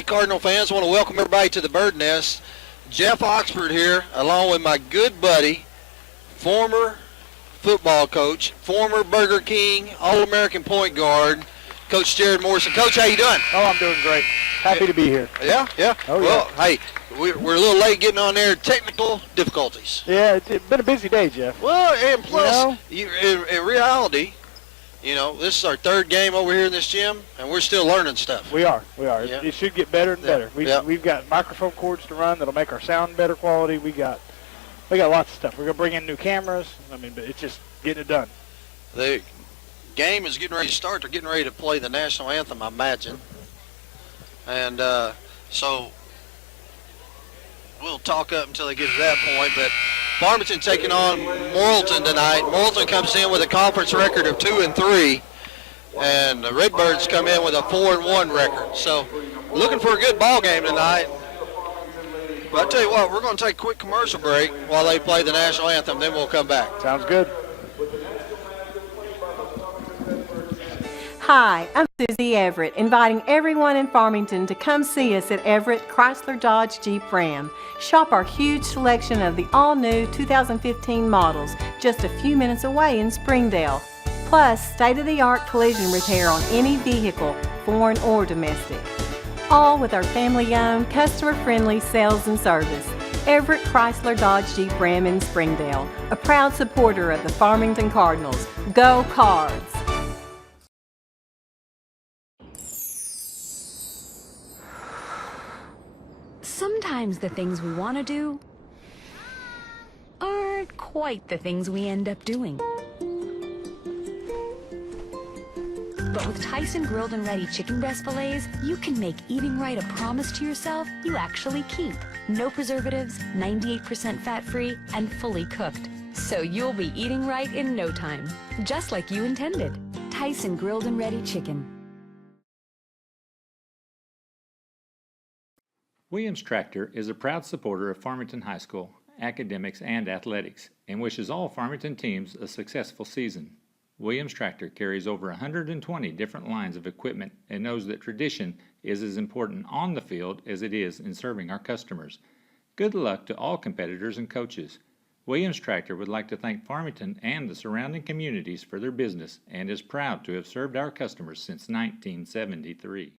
Hey, Cardinal fans, I want to welcome everybody to the Bird Nest. Jeff Oxford here, along with my good buddy, former football coach, former Burger King All-American point guard, Coach Jared Morrison. Coach, how you doing? Oh, I'm doing great. Happy to be here. Yeah? Oh, well, hey, we're a little late getting on there. Technical difficulties. Yeah, it's been a busy day, Jeff. Well, and plus, in reality, this is our third game over here in this gym, and we're still learning stuff. We are. Yeah. It should get better and better. We've got microphone cords to run that'll make our sound better quality. We got lots of stuff. We're going to bring in new cameras. But it's just getting it done. The game is getting ready to start. They're getting ready to play the national anthem, I imagine. And so we'll talk up until they get to that point. But Farmington taking on Morrilton tonight. Morrilton comes in with a conference record of 2-3, and the Redbirds come in with a 4-1 record. So looking for a good ball game tonight. But I tell you what, we're going to take a quick commercial break while they play the national anthem. Then we'll come back. Sounds good. Hi, I'm Susie Everett, inviting everyone in Farmington to come see us at Everett Chrysler Dodge Jeep Ram. Shop our huge selection of the all-new 2015 models just a few minutes away in Springdale. Plus, state-of-the-art collision repair on any vehicle, foreign or domestic. All with our family-owned, customer-friendly sales and service. Everett Chrysler Dodge Jeep Ram in Springdale, a proud supporter of the Farmington Cardinals. Go Cards! Sometimes the things we want to do aren't quite the things we end up doing. But with Tyson grilled and ready chicken breast fillets, you can make eating right a promise to yourself you actually keep. No preservatives, 98% fat-free, and fully cooked. So you'll be eating right in no time, just like you intended. Tyson grilled and ready chicken. Williams Tractor is a proud supporter of Farmington High School, academics, and athletics, and wishes all Farmington teams a successful season. Williams Tractor carries over 120 different lines of equipment and knows that tradition is as important on the field as it is in serving our customers. Good luck to all competitors and coaches. Williams Tractor would like to thank Farmington and the surrounding communities for their business and is proud to have served our customers since 1973.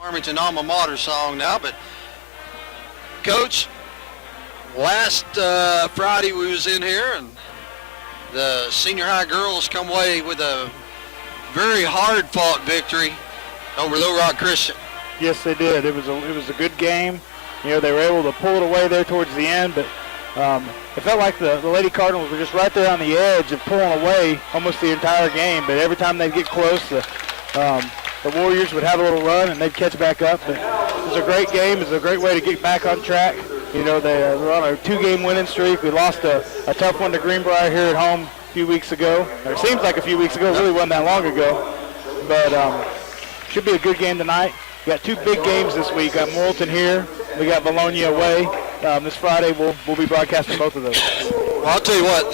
Farmington alma mater song now, but Coach, last Friday we was in here and the senior high girls come away with a very hard fought victory over Little Rock Christian. Yes, they did. It was a good game. They were able to pull it away there towards the end, but it felt like the Lady Cardinals were just right there on the edge of pulling away almost the entire game. But every time they'd get close, the Warriors would have a little run and they'd catch back up. But it was a great game. It was a great way to get back on track. They were on a 2-game winning streak. We lost a tough one to Greenbrier here at home a few weeks ago. Or it seems like a few weeks ago. It really wasn't that long ago. But should be a good game tonight. We got 2 big games this week. Got Morrilton here. We got Bologna away. This Friday we'll be broadcasting both of those. Well, I'll tell you what.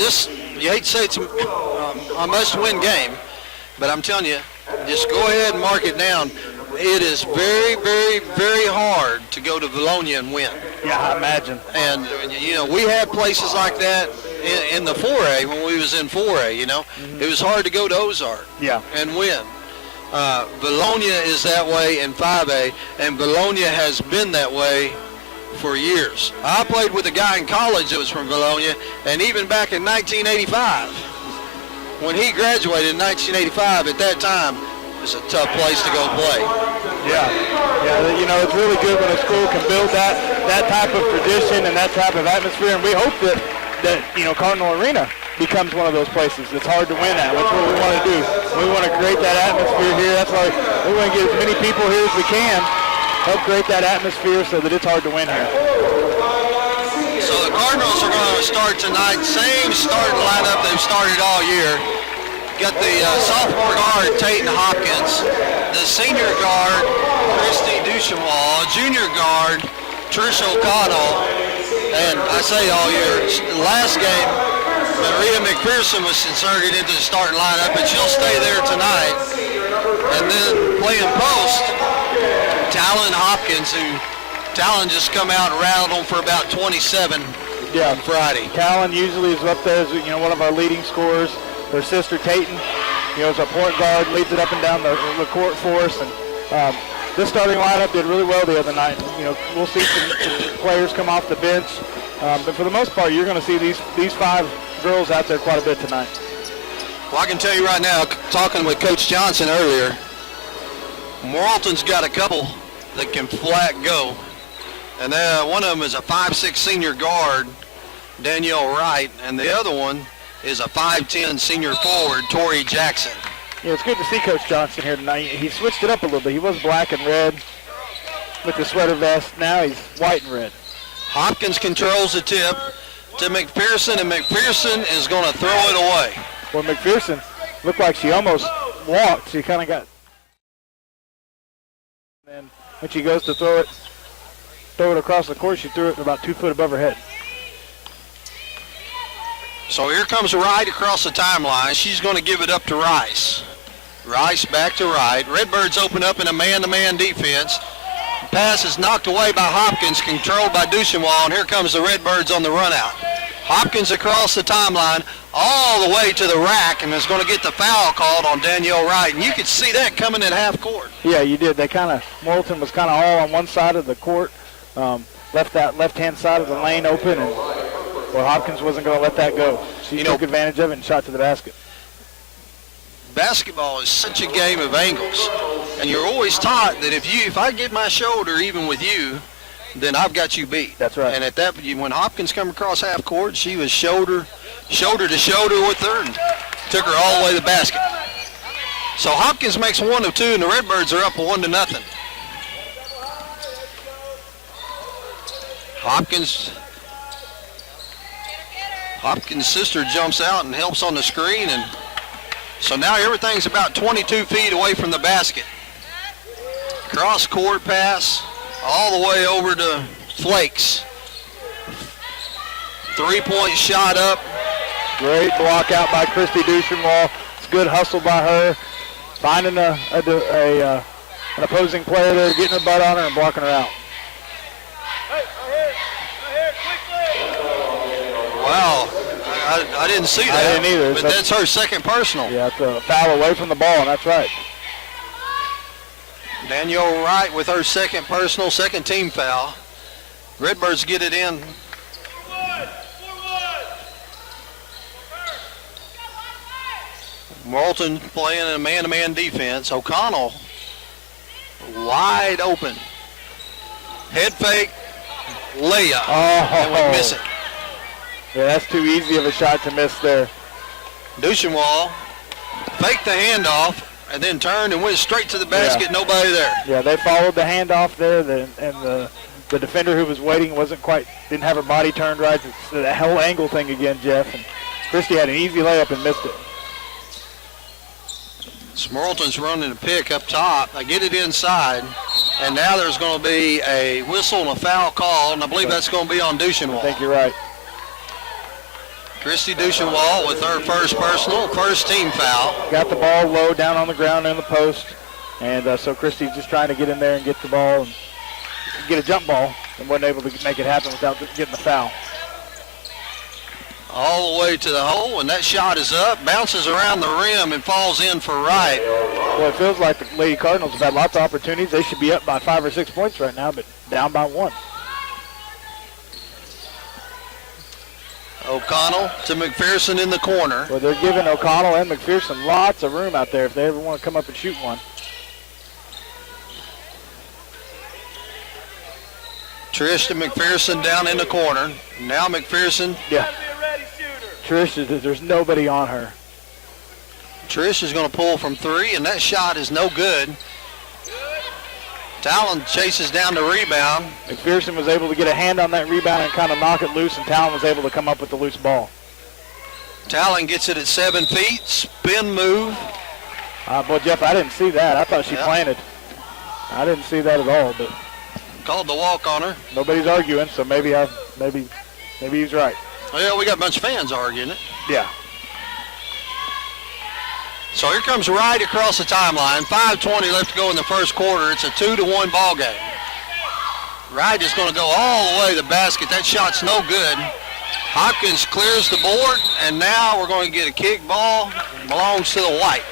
You hate to say it's a must-win game, but I'm telling you, just go ahead and mark it down. It is very, very, very hard to go to Bologna and win. Yeah, I imagine. And, we had places like that in the 4A when we was in 4A, Mm-hmm. It was hard to go to Ozark and win. Bologna is that way in 5A, and Bologna has been that way for years. I played with a guy in college that was from Bologna, and even back in 1985, when he graduated in 1985, at that time, it was a tough place to go play. Yeah, it's really good when a school can build that type of tradition and that type of atmosphere, and we hope that Cardinal Arena becomes one of those places that's hard to win at. That's what we want to do. We want to create that atmosphere here. That's why we want to get as many people here as we can, help create that atmosphere so that it's hard to win here. So the Cardinals are going to start tonight, same starting lineup they've started all year. Got the sophomore guard, Tayton Hopkins, the senior guard, Christy Duchemois, junior guard, Trish O'Connell, and I say all year, last game, Maria McPherson was inserted into the starting lineup, and she'll stay there tonight. And then playing post, Talon Hopkins, Talon just come out and rattled them for about 27 on Friday. Talon usually is up there as one of our leading scorers. Their sister Tayton, is our point guard, leads it up and down the court for us. And this starting lineup did really well the other night. We'll see some players come off the bench, but for the most part, you're going to see these 5 girls out there quite a bit tonight. Well, I can tell you right now, talking with Coach Johnson earlier, Morrilton's got a couple that can flat go. And one of them is a 5'6" senior guard, Danielle Wright, and the other one is a 5'10" senior forward, Tori Jackson. Yeah, it's good to see Coach Johnson here tonight. He switched it up a little bit. He was black and red with the sweater vest. Now he's white and red. Hopkins controls the tip to McPherson, and McPherson is going to throw it away. Well, McPherson looked like she almost walked. She kind of got... And when she goes to throw it across the court, she threw it about 2 foot above her head. So here comes Wright across the timeline. She's going to give it up to Rice. Rice back to Wright. Redbirds open up in a man-to-man defense. Pass is knocked away by Hopkins, controlled by Duchenwald, and here comes the Redbirds on the run out. Hopkins across the timeline all the way to the rack and is going to get the foul called on Danielle Wright. And you could see that coming in half court. Yeah, you did. Morrilton was kind of all on one side of the court, left that left-hand side of the lane open, and Hopkins wasn't going to let that go. She took advantage of it and shot to the basket. Basketball is such a game of angles, and you're always taught that if I get my shoulder even with you, then I've got you beat. That's right. And at that, when Hopkins come across half court, she was shoulder to shoulder with her and took her all the way to the basket. So Hopkins makes 1 of 2, and the Redbirds are up 1-0. Hopkins' sister jumps out and helps on the screen, and so now everything's about 22 feet away from the basket. Cross-court pass all the way over to Flakes. 3-point shot up. Great block out by Christy Duchenwald. It's good hustle by her, finding an opposing player there, getting her butt on her and blocking her out. Wow, I didn't see that. I didn't either. But that's her second personal. Yeah, it's a foul away from the ball, and that's right. Danielle Wright with her second personal, second team foul. Redbirds get it in. Morrilton playing a man-to-man defense. O'Connell wide open. Head fake, layup, and we miss it. Yeah, that's too easy of a shot to miss there. Duchenwald faked the handoff and then turned and went straight to the basket. Yeah. Nobody there. Yeah, they followed the handoff there, and the defender who was waiting didn't have her body turned right. It's the whole angle thing again, Jeff. And Christie had an easy layup and missed it. Morrilton's running a pick up top. I get it inside, and now there's going to be a whistle and a foul call, and I believe that's going to be on Duchenwald. I think you're right. Christy Duchenwald with her first personal, first team foul. Got the ball low down on the ground in the post, and so Christy's just trying to get in there and get the ball and get a jump ball, and wasn't able to make it happen without getting the foul. All the way to the hole, and that shot is up, bounces around the rim, and falls in for Wright. Well, it feels like the Lady Cardinals have had lots of opportunities. They should be up by 5 or 6 points right now, but down by 1. O'Connell to McPherson in the corner. Well, they're giving O'Connell and McPherson lots of room out there if they ever want to come up and shoot one. Trish to McPherson down in the corner. Now McPherson. Yeah. Trish, there's nobody on her. Trish is going to pull from 3, and that shot is no good. Talon chases down the rebound. McPherson was able to get a hand on that rebound and kind of knock it loose, and Talon was able to come up with the loose ball. Talon gets it at 7 feet, spin move. Boy, Jeff, I didn't see that. I thought she planted. I didn't see that at all, but called the walk on her. Nobody's arguing, so maybe he's right. Well, we got a bunch of fans arguing it. Yeah. So here comes Wright across the timeline. 5:20 left to go in the first quarter. It's a 2-1 ball game. Wright is going to go all the way to the basket. That shot's no good. Hopkins clears the board, and now we're going to get a kick ball. Belongs to the White.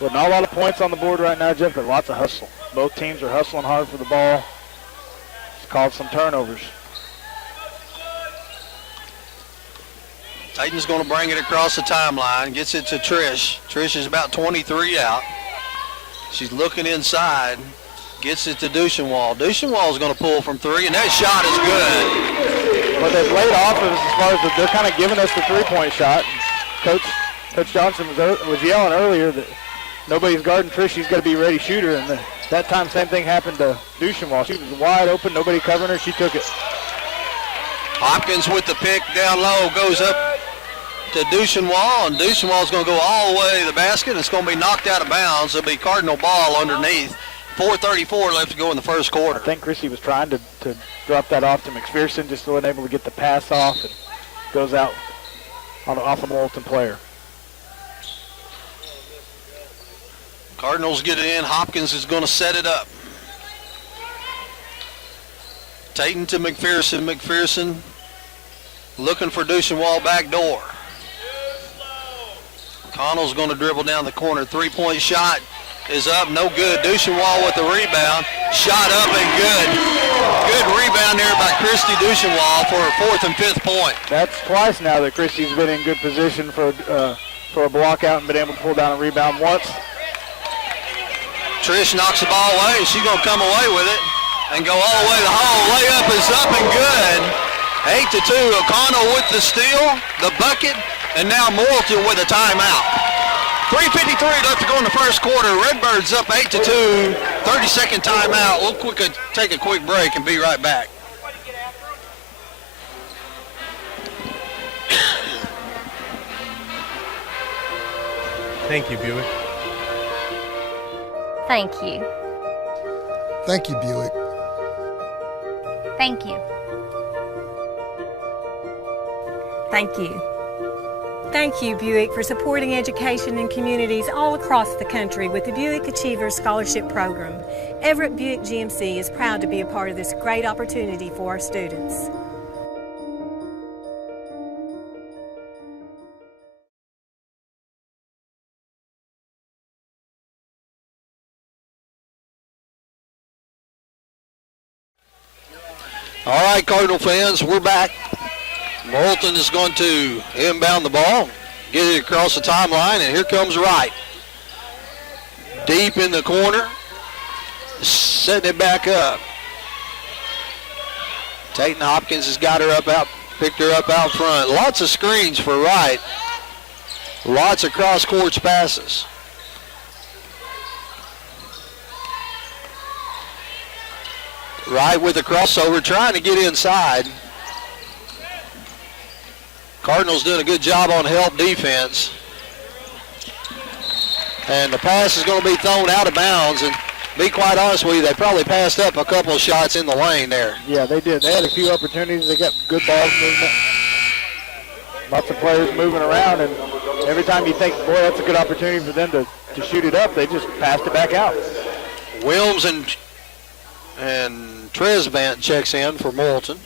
Well, not a lot of points on the board right now, Jeff, but lots of hustle. Both teams are hustling hard for the ball. It's caused some turnovers. Tayton's going to bring it across the timeline, gets it to Trish. Trish is about 23 out. She's looking inside, gets it to Duchenwald. Duchenwald's going to pull from three, and that shot is good. Well, they've laid off of us as far as they're kind of giving us the three-point shot. Coach Johnson was yelling earlier that nobody's guarding Trish. She's got to be a ready shooter, and that time same thing happened to Duchenwald. She was wide open, nobody covering her. She took it. Hopkins with the pick down low, goes up to Duchenwald, and Duchenwald's going to go all the way to the basket. It's going to be knocked out of bounds. It'll be Cardinal ball underneath. 4:34 left to go in the first quarter. I think Chrissy was trying to drop that off to McPherson, just wasn't able to get the pass off, and goes out off a Morrilton player. Cardinals get it in. Hopkins is going to set it up. Tayton to McPherson. McPherson looking for Duchenwald back door. Connell's going to dribble down the corner. Three-point shot is up, no good. Duchenwald with the rebound. Shot up and good. Good rebound there by Christy Duchenwald for her fourth and fifth point. That's twice now that Christy's been in good position for a block out and been able to pull down a rebound once. Trish knocks the ball away, and she's going to come away with it and go all the way to the hole. Layup is up and good. 8-2. O'Connell with the steal, the bucket, and now Morrilton with a timeout. 3:53 left to go in the first quarter. Redbirds up 8-2. 30-second timeout. We'll take a quick break and be right back. Thank you, Buick. Thank you. Thank you, Buick. Thank you. Thank you. Thank you, Buick, for supporting education in communities all across the country with the Buick Achievers Scholarship Program. Everett Buick GMC is proud to be a part of this great opportunity for our students. All right, Cardinal fans, we're back. Morrilton is going to inbound the ball, get it across the timeline, and here comes Wright. Deep in the corner, setting it back up. Tayton Hopkins has got her up out, picked her up out front. Lots of screens for Wright. Lots of cross-court passes. Wright with the crossover, trying to get inside. Cardinals doing a good job on help defense. And the pass is going to be thrown out of bounds. And to be quite honest with you, they probably passed up a couple of shots in the lane there. Yeah, they did. They had a few opportunities. They got good ball movement. Lots of players moving around. And every time you think, boy, that's a good opportunity for them to shoot it up, they just passed it back out. Wilms and Tresvant checks in for Morrilton.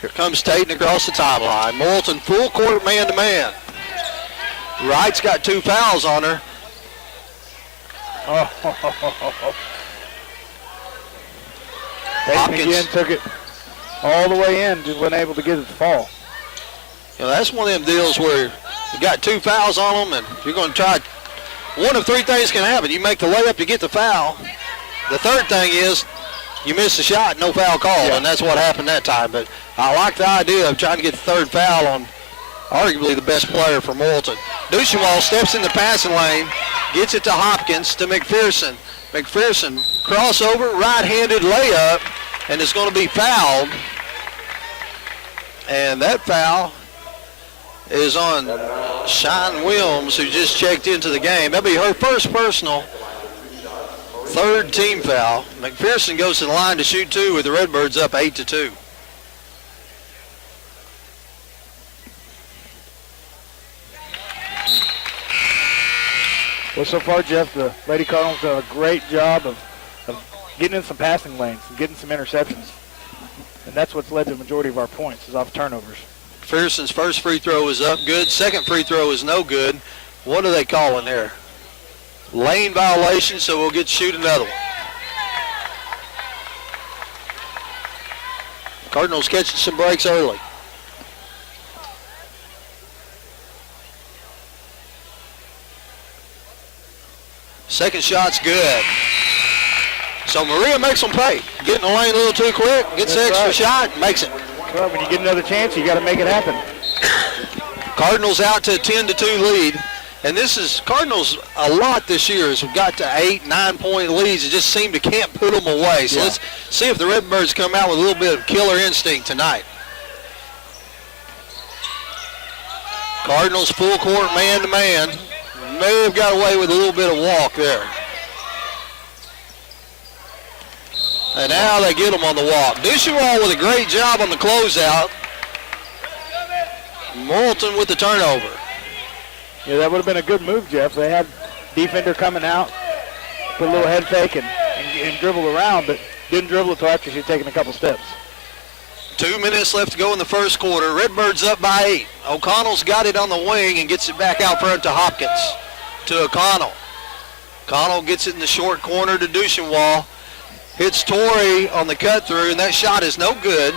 Here comes Tayton across the timeline. Morrilton full court man-to-man. Wright's got 2 fouls on her. Tayton again took it all the way in, just wasn't able to get it to fall. You know, that's one of them deals where you got 2 fouls on them, and you're going to try. One of 3 things can happen. You make the layup, you get the foul. The third thing is you miss the shot, no foul called, and that's what happened that time. But I like the idea of trying to get the third foul on arguably the best player for Morrilton. Duchenwald steps in the passing lane, gets it to Hopkins, to McPherson. McPherson, crossover, right-handed layup, and it's going to be fouled. And that foul is on Shine Wilms, who just checked into the game. That'll be her first personal, third team foul. McPherson goes to the line to shoot 2 with the Redbirds up 8-2. Well, so far, Jeff, the Lady Cardinals done a great job of getting in some passing lanes and getting some interceptions. And that's what's led to the majority of our points is off turnovers. McPherson's first free throw is up good. Second free throw is no good. What are they calling there? Lane violation, so we'll get to shoot another one. Cardinals catching some breaks early. Second shot's good. So Maria makes them pay. Getting the lane a little too quick, gets the extra shot, makes it. Well, when you get another chance, you got to make it happen. Cardinals out to a 10-2 lead. And this is, Cardinals a lot this year has got to 8, 9-point leads. It just seemed to can't put them away. So let's see if the Redbirds come out with a little bit of killer instinct tonight. Cardinals full court man-to-man. May have got away with a little bit of walk there. And now they get them on the walk. Dushewall with a great job on the closeout. Morrilton with the turnover. Yeah, that would have been a good move, Jeff. They had defender coming out, put a little head fake and dribble around, but didn't dribble until after she'd taken a couple steps. 2 minutes left to go in the first quarter. Redbirds up by 8. O'Connell's got it on the wing and gets it back out front to Hopkins. To O'Connell. O'Connell gets it in the short corner to Dushewall. Hits Torrey on the cut through, and that shot is no good.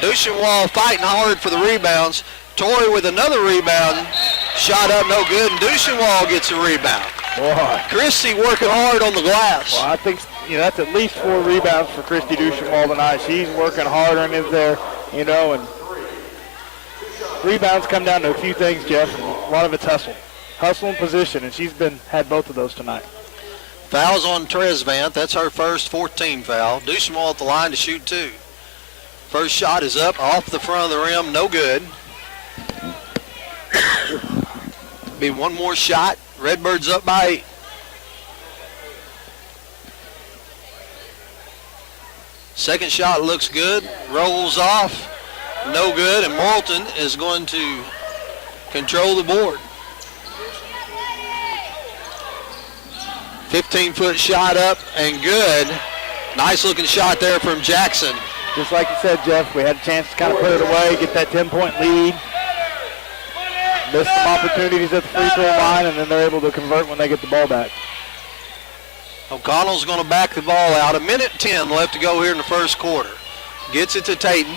Dushewall fighting hard for the rebounds. Torrey with another rebound. Shot up no good, and Dushewall gets a rebound. Boy. Christie working hard on the glass. Well, I think that's at least 4 rebounds for Christy Dushewall tonight. She's working hard on it there, and rebounds come down to a few things, Jeff, and a lot of it's hustle. Hustle and position, and she's had both of those tonight. Fouls on Tresvant. That's her first 14 foul. Dushewall at the line to shoot 2. First shot is up off the front of the rim, no good. Be one more shot. Redbirds up by 8. Second shot looks good. Rolls off. No good. And Morrilton is going to control the board. 15-foot shot up and good. Nice looking shot there from Jackson. Just like you said, Jeff, we had a chance to kind of put it away, get that 10-point lead. Missed some opportunities at the free throw line, and then they're able to convert when they get the ball back. O'Connell's going to back the ball out. 1:10 left to go here in the first quarter. Gets it to Tayton.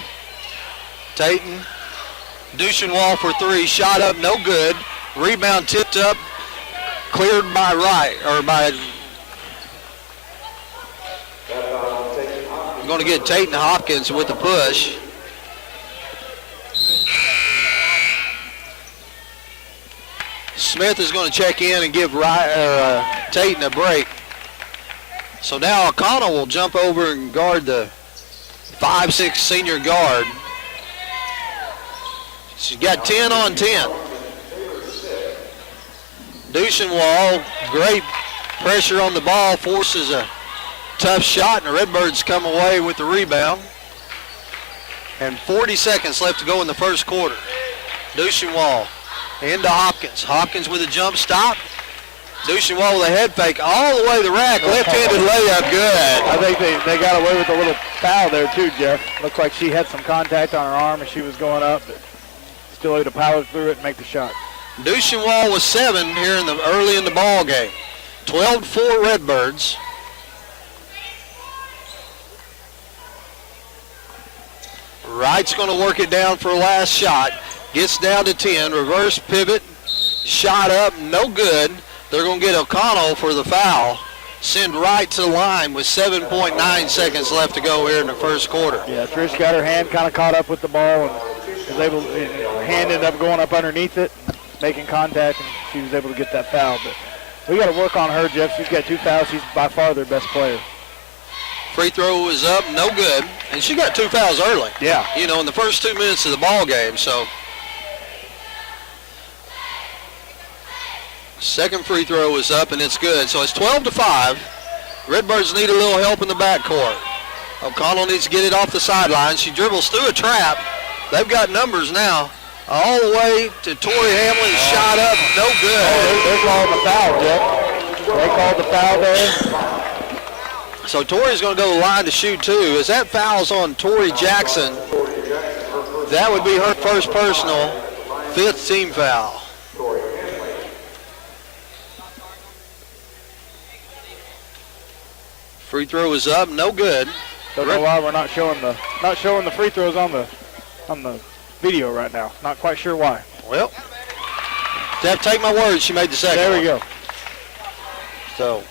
Tayton, Dushewall for 3. Shot up, no good. Rebound tipped up, cleared by going to get Tayton Hopkins with the push. Smith is going to check in and give Tayton a break. So now O'Connell will jump over and guard the 5'6" senior guard. She's got 10 on 10. Dushewall, great pressure on the ball, forces a tough shot, and the Redbirds come away with the rebound. And 40 seconds left to go in the first quarter. Dushewall into Hopkins. Hopkins with a jump stop. Dushewall with a head fake all the way to the rack. Left-handed layup, good. I think they got away with a little foul there too, Jeff. Looked like she had some contact on her arm as she was going up, but still able to power through it and make the shot. Dushewall was 7 here early in the ball game. 12-4 Redbirds. Wright's going to work it down for a last shot. Gets down to 10. Reverse pivot. Shot up. No good. They're going to get O'Connell for the foul. Send Wright to the line with 7.9 seconds left to go here in the first quarter. Yeah, Trish got her hand kind of caught up with the ball and was able. Her hand ended up going up underneath it, making contact, and she was able to get that foul. But we got to work on her, Jeff. She's got 2 fouls. She's by far their best player. Free throw is up, no good. And she got 2 fouls early. Yeah. In the first 2 minutes of the ball game, so. Second free throw is up, and it's good. So it's 12-5. Redbirds need a little help in the backcourt. O'Connell needs to get it off the sideline. She dribbles through a trap. They've got numbers now. All the way to Tori Hamlin. Shot up, no good. They're calling the foul, Jeff. They called the foul there. So Tori's going to go to the line to shoot two. As that foul's on Tori Jackson, that would be her first personal, 5th team foul. Free throw is up, no good. Don't know why we're not showing the free throws on the video right now. Not quite sure why. Well, Jeff, take my word, she made the second There we one. go. So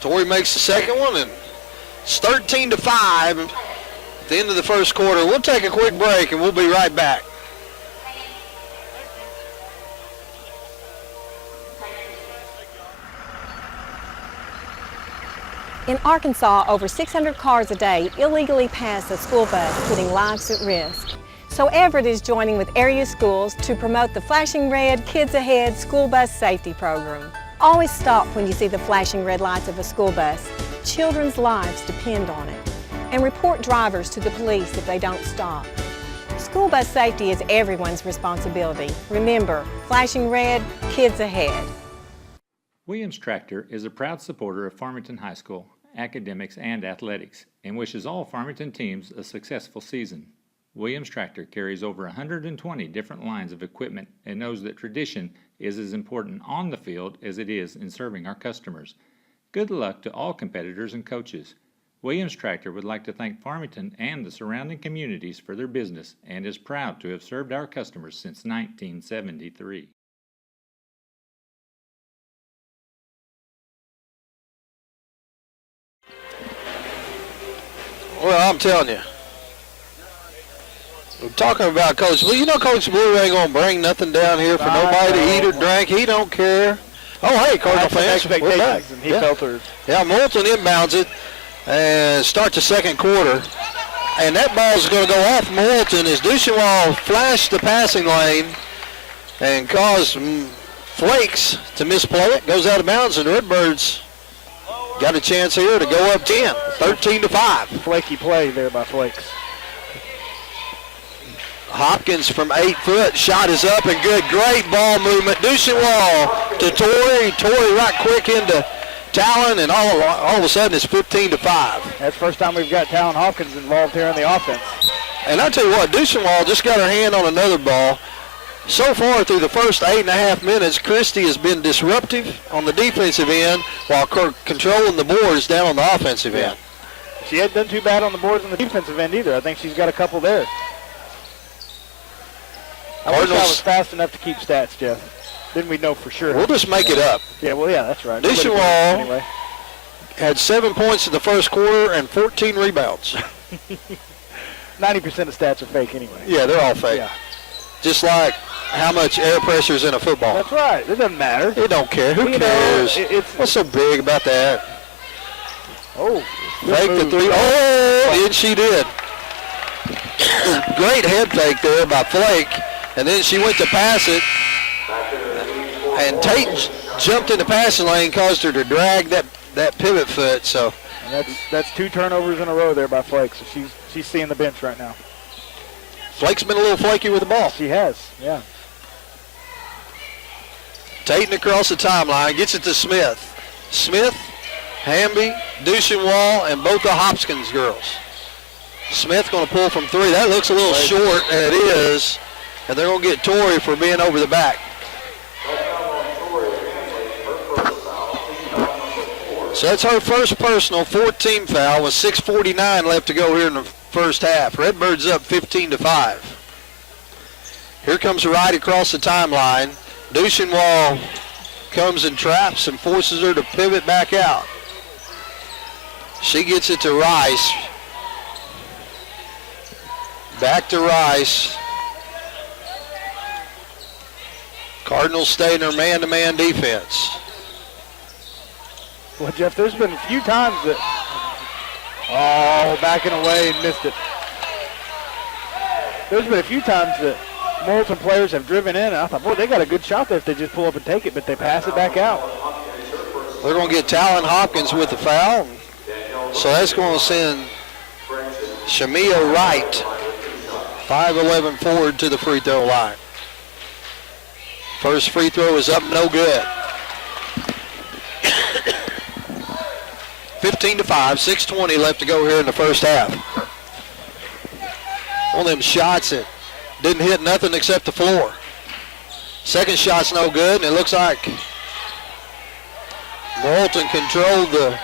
Tori makes the second one, and it's 13-5 at the end of the first quarter. We'll take a quick break, and we'll be right back. In Arkansas, over 600 cars a day illegally pass a school bus, putting lives at risk. So Everett is joining with area schools to promote the Flashing Red Kids Ahead school bus safety program. Always stop when you see the flashing red lights of a school bus. Children's lives depend on it. And report drivers to the police if they don't stop. School bus safety is everyone's responsibility. Remember, Flashing Red, Kids Ahead. Williams Tractor is a proud supporter of Farmington High School, academics, and athletics, and wishes all Farmington teams a successful season. Williams Tractor carries over 120 different lines of equipment and knows that tradition is as important on the field as it is in serving our customers. Good luck to all competitors and coaches. Williams Tractor would like to thank Farmington and the surrounding communities for their business and is proud to have served our customers since 1973. Well, I'm telling you, we're talking about Coach Blue. You know Coach Blue ain't going to bring nothing down here for nobody to eat or drink. He don't care. Oh, hey, Cardinal fans, we're back. He felt hers. Yeah, Morrilton inbounds it and start the second quarter. And that ball's going to go off Morrilton as Duchewall flashed the passing lane and caused Flakes to misplay it. Goes out of bounds, and Redbirds got a chance here to go up 10, 13-5. Flaky play there by Flakes. Hopkins from 8 foot, shot is up and good. Great ball movement. Duchewall to Torrey. Torrey right quick into Talon, and all of a sudden it's 15-5. That's the first time we've got Talon Hopkins involved here in the offense. And I tell you what, Duchewall just got her hand on another ball. So far through the first 8.5 minutes, Christie has been disruptive on the defensive end while controlling the boards down on the offensive end. She hadn't done too bad on the boards on the defensive end either. I think she's got a couple there. I wish I was fast enough to keep stats, Jeff. Then we'd know for sure. We'll just make it up. Yeah, well, yeah, that's right. Duchewall anyway had 7 points in the first quarter and 14 rebounds. 90% of stats are fake anyway. Yeah, they're all fake. Yeah. Just like how much air pressure is in a football. That's right. It doesn't matter. It don't care. Who cares? What's so big about that? Oh, fake the three. Oh, and she did. Great head fake there by Flake. And then she went to pass it. And Tate jumped in the passing lane, caused her to drag that pivot foot. So that's 2 turnovers in a row there by Flake. So she's seeing the bench right now. Flake's been a little flaky with the ball. She has, yeah. Tating across the timeline, gets it to Smith. Smith, Hamby, Duchewall, and both the Hopkins girls. Smith going to pull from 3. That looks a little short, and it is. And they're going to get Torrey for being over the back. So that's her first personal 14 foul with 6:49 left to go here in the first half. Redbirds up 15-5. Here comes right across the timeline. Duchewall comes and traps and forces her to pivot back out. She gets it to Rice. Back to Rice. Cardinals stay in their man-to-man defense. Well, Jeff, there's been a few times that, backing away and missed it. There's been a few times that Morrilton players have driven in, and I thought, boy, they got a good shot there if they just pull up and take it, but they pass it back out. They're going to get Talon Hopkins with the foul. So that's going to send Shamia Wright, 5'11" forward, to the free throw line. First free throw is up, no good. 15-5, 6:20 left to go here in the first half. One of them shots that didn't hit nothing except the floor. Second shot's no good, and it looks like Morrilton controlled the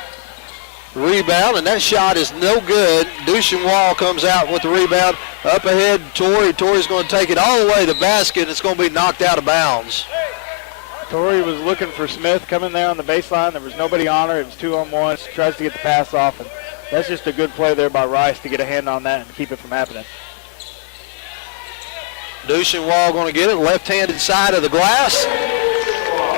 rebound, and that shot is no good. Duchenois comes out with the rebound. Up ahead, Torrey. Torrey's going to take it all the way to the basket, and it's going to be knocked out of bounds. Torrey was looking for Smith coming there on the baseline. There was nobody on her. It was 2-on-1. She tries to get the pass off, and that's just a good play there by Rice to get a hand on that and keep it from happening. Duchenois going to get it, left-handed side of the glass.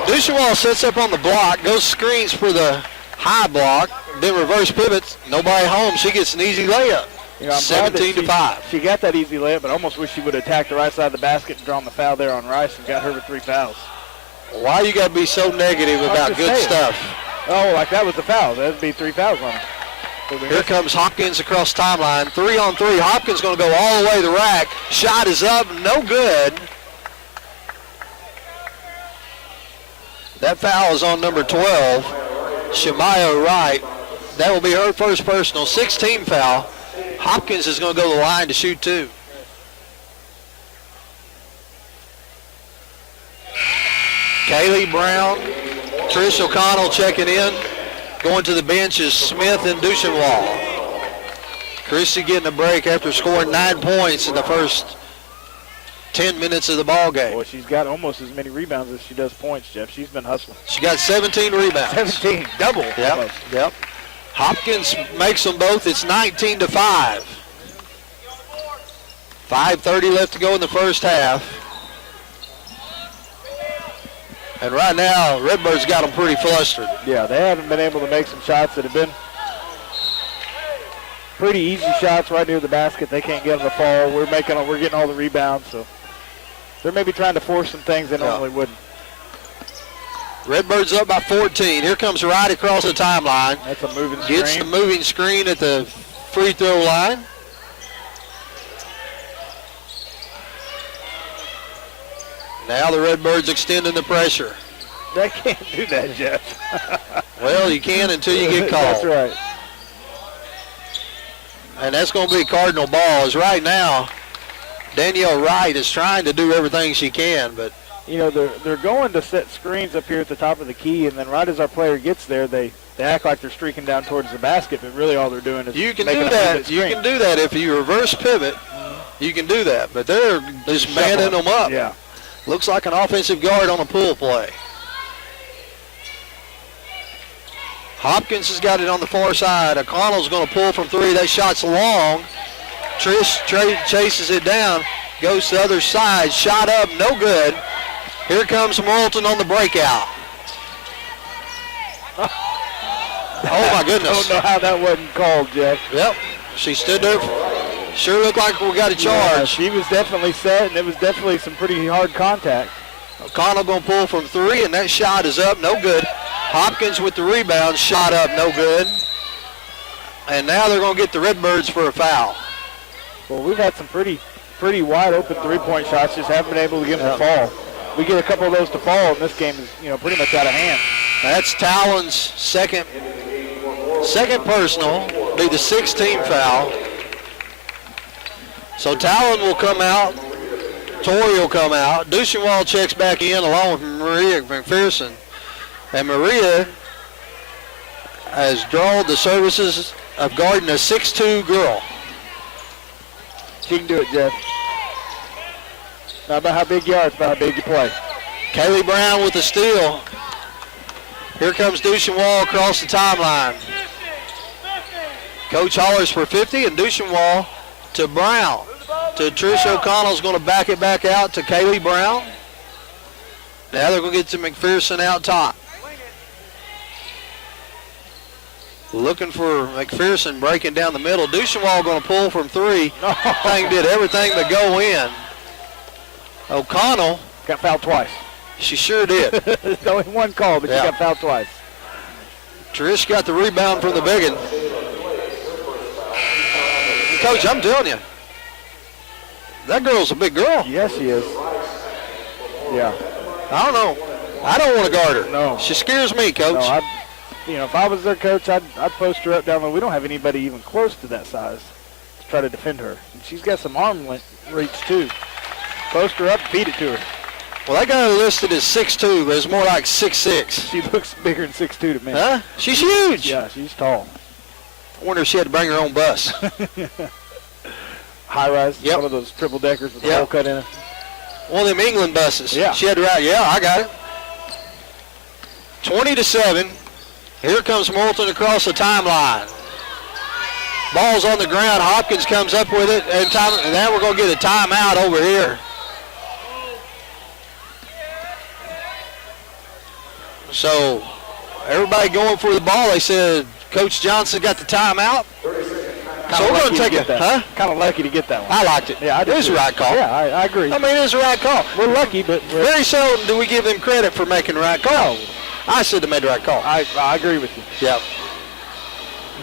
Duchenois sets up on the block, goes screens for the high block, then reverse pivots. Nobody home. She gets an easy layup. You know, 17-5. She got that easy layup, but I almost wish she would have attacked the right side of the basket and drawn the foul there on Rice and got her with 3 fouls. Why you got to be so negative about good stuff? Oh, like that was the foul. That would be 3 fouls on her. Here comes Hopkins across the timeline. 3-on-3. Hopkins going to go all the way to the rack. Shot is up. No good. That foul is on number 12, Shemaya Wright. That will be her first personal. 16 foul. Hopkins is going to go to the line to shoot 2. Kaylee Brown, Trish O'Connell checking in. Going to the bench is Smith and Duchenois. Christie getting a break after scoring 9 points in the first 10 minutes of the ball game. Well, she's got almost as many rebounds as she does points, Jeff. She's been hustling. She got 17 rebounds. 17, double. Yep. Hopkins makes them both. It's 19-5. 5:30 left to go in the first half. And right now, Redbirds got them pretty flustered. Yeah, they haven't been able to make some shots that have been pretty easy shots right near the basket. They can't get them to fall. We're getting all the rebounds, so they're maybe trying to force some things they normally wouldn't. Redbirds up by 14. Here comes Wright across the timeline. That's a moving screen. Gets the moving screen at the free throw line. Now the Redbirds extending the pressure. They can't do that, Jeff. Well, you can until you get called. That's right. And that's going to be Cardinal ball. As right now, Danielle Wright is trying to do everything she can, but you know, they're going to set screens up here at the top of the key, and then right as our player gets there, they act like they're streaking down towards the basket, but really all they're doing is you can do that. You can do that if you reverse pivot. You can do that, but they're just manning them up. Yeah. Looks like an offensive guard on a pull play. Hopkins has got it on the far side. O'Connell's going to pull from 3. That shot's long. Trish chases it down. Goes to the other side. Shot up, no good. Here comes Morrilton on the breakout. Oh, my goodness. Don't know how that wasn't called, Jeff. Yep. She stood there. Sure looked like we got a charge. Yeah, she was definitely set, and it was definitely some pretty hard contact. O'Connell going to pull from 3, and that shot is up, no good. Hopkins with the rebound, shot up, no good. And now they're going to get the Redbirds for a foul. Well, we've had some pretty wide open three-point shots, just haven't been able to get them to fall. We get a couple of those to fall, and this game is, pretty much out of hand. That's Talon's second personal, be the 16th foul. So Talon will come out. Torrey will come out. Duchenois checks back in along with Maria McPherson. And Maria has drawn the services of guarding a 6'2" girl. She can do it, Jeff. Not about how big you are, it's about how big you play. Kaylee Brown with the steal. Here comes Duchenois across the timeline. Coach hollers for 50, and Duchenois to Brown. To Trish O'Connell's going to back it back out to Kaylee Brown. Now they're going to get to McPherson out top. Looking for McPherson breaking down the middle. Duchenois going to pull from 3. Thing did everything but go in. O'Connell got fouled twice. She sure did. There's only one call, but she got fouled twice. Trish got the rebound from the biggin. Coach, I'm telling you, that girl's a big girl. Yes, she is. Yeah. I don't know. I don't want to guard her. No. She scares me, Coach. No, if I was their coach, I'd post her up down low. We don't have anybody even close to that size to try to defend her. And she's got some arm reach, too. Post her up, feed it to her. Well, they got her listed as 6'2", but it's more like 6'6". She looks bigger than 6'2" to me. Huh? She's huge. Yeah, she's tall. I wonder if she had to bring her own bus. High-rise, Yep. one of those triple deckers with a Yep. hole cut in it. One of them England buses. Yeah. She had to ride. Yeah, I got it. 20-7. Here comes Morrilton across the timeline. Ball's on the ground. Hopkins comes up with it, and now we're going to get a timeout over here. So everybody going for the ball. They said Coach Johnson got the timeout. So we're going to take it. Huh? Kind of lucky to get that one. I liked it. Yeah, I did It was too. the right call. Yeah, I agree. I mean, it was the right call. We're lucky, but Very seldom do we give them credit for making the right call. I said they made the right call. I agree with you. Yeah.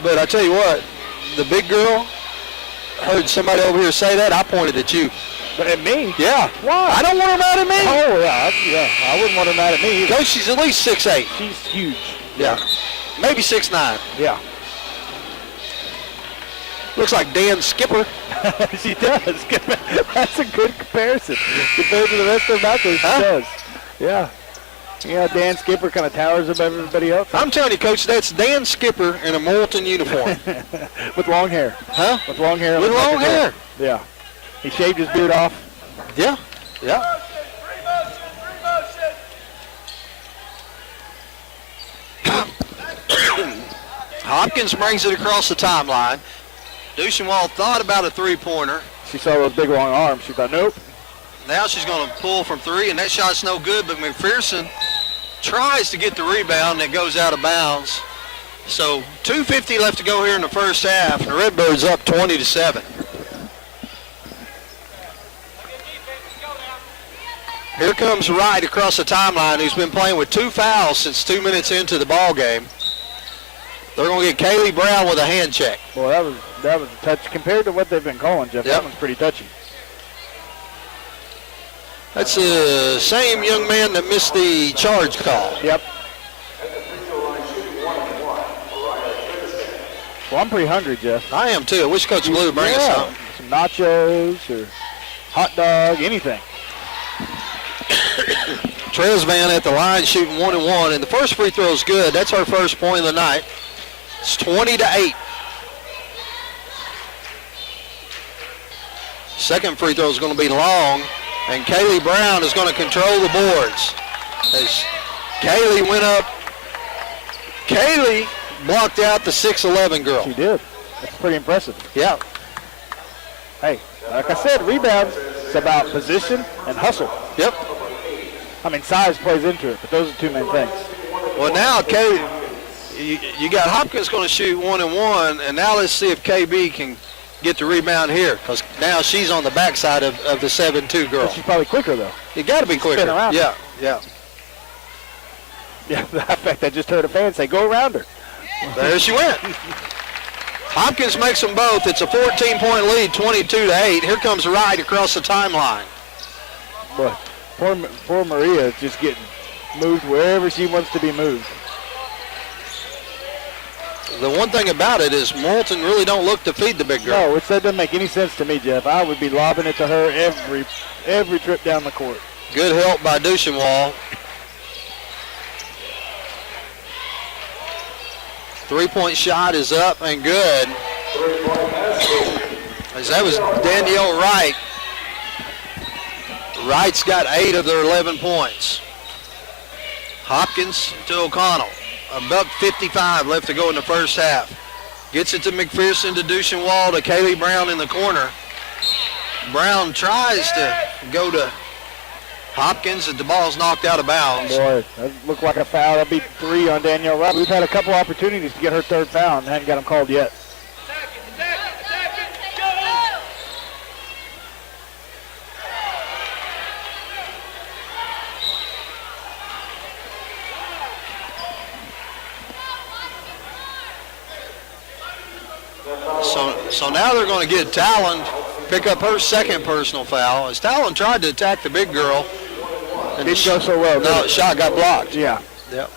But I tell you what, the big girl, heard somebody over here say that, I pointed at you. But at me? Yeah. Why? I don't want her mad at me. Oh, yeah. I wouldn't want her mad at me either. Coach, she's at least 6'8". She's huge. Yeah. Maybe 6'9". Yeah. Looks like Dan Skipper. She does. That's a good comparison. Compared to the rest of them out there, she does. Yeah. Yeah, Dan Skipper kind of towers above everybody else. I'm telling you, Coach, that's Dan Skipper in a Morrilton uniform. With long hair. Huh? With long hair. With long hair. Yeah. He shaved his beard off. Yeah. Yeah. Hopkins brings it across the timeline. Duchenwald thought about a three-pointer. She saw those big long arms. She thought, nope. Now she's going to pull from three, and that shot's no good, but McPherson tries to get the rebound, and it goes out of bounds. So 2:50 left to go here in the first half, and the Redbirds up 20-7. Here comes Wright across the timeline, who's been playing with 2 fouls since 2 minutes into the ball game. They're going to get Kaylee Brown with a hand check. Boy, that was a touch. Compared to what they've been calling, Jeff, that one's pretty touchy. That's the same young man that missed the charge call. Yep. Well, I'm pretty hungry, Jeff. I am too. I wish Coach Blue would bring us something. Some nachos or hot dog, anything. Tresvan at the line shooting 1-1, and the first free throw is good. That's our first point of the night. It's 20-8. Second free throw is going to be long, and Kaylee Brown is going to control the boards. As Kaylee went up, Kaylee blocked out the 6'11" girl. She did. That's pretty impressive. Yeah. Hey, like I said, rebounds, it's about position and hustle. Yep. I mean, size plays into it, but those are two main things. Well, now, you got Hopkins going to shoot 1-1, and now let's see if KB can get the rebound here, because now she's on the backside of the 7-2 girl. But she's probably quicker, though. You got to be quicker. Spin around Yeah, her. yeah. Yeah, in fact, I just heard a fan say, go around her. There she went. Hopkins makes them both. It's a 14-point lead, 22-8. Here comes Wright across the timeline. Boy, poor Maria is just getting moved wherever she wants to be moved. The one thing about it is Morrilton really don't look to feed the big girl. No, that doesn't make any sense to me, Jeff. I would be lobbing it to her every trip down the court. Good help by Duchenwald. Three-point shot is up and good. As that was Danielle Wright. Wright's got 8 of their 11 points. Hopkins to O'Connell. $1:55 left to go in the first half. Gets it to McPherson, to Duchenwald, to Kaylee Brown in the corner. Brown tries to go to Hopkins, and the ball's knocked out of bounds. Boy, that looked like a foul. That'll be 3 on Danielle Wright. We've had a couple opportunities to get her third foul and haven't got them called yet. So now they're going to get Talon pick up her second personal foul. As Talon tried to attack the big girl. And Didn't go so well. No, the shot got blocked. Yeah. Yep.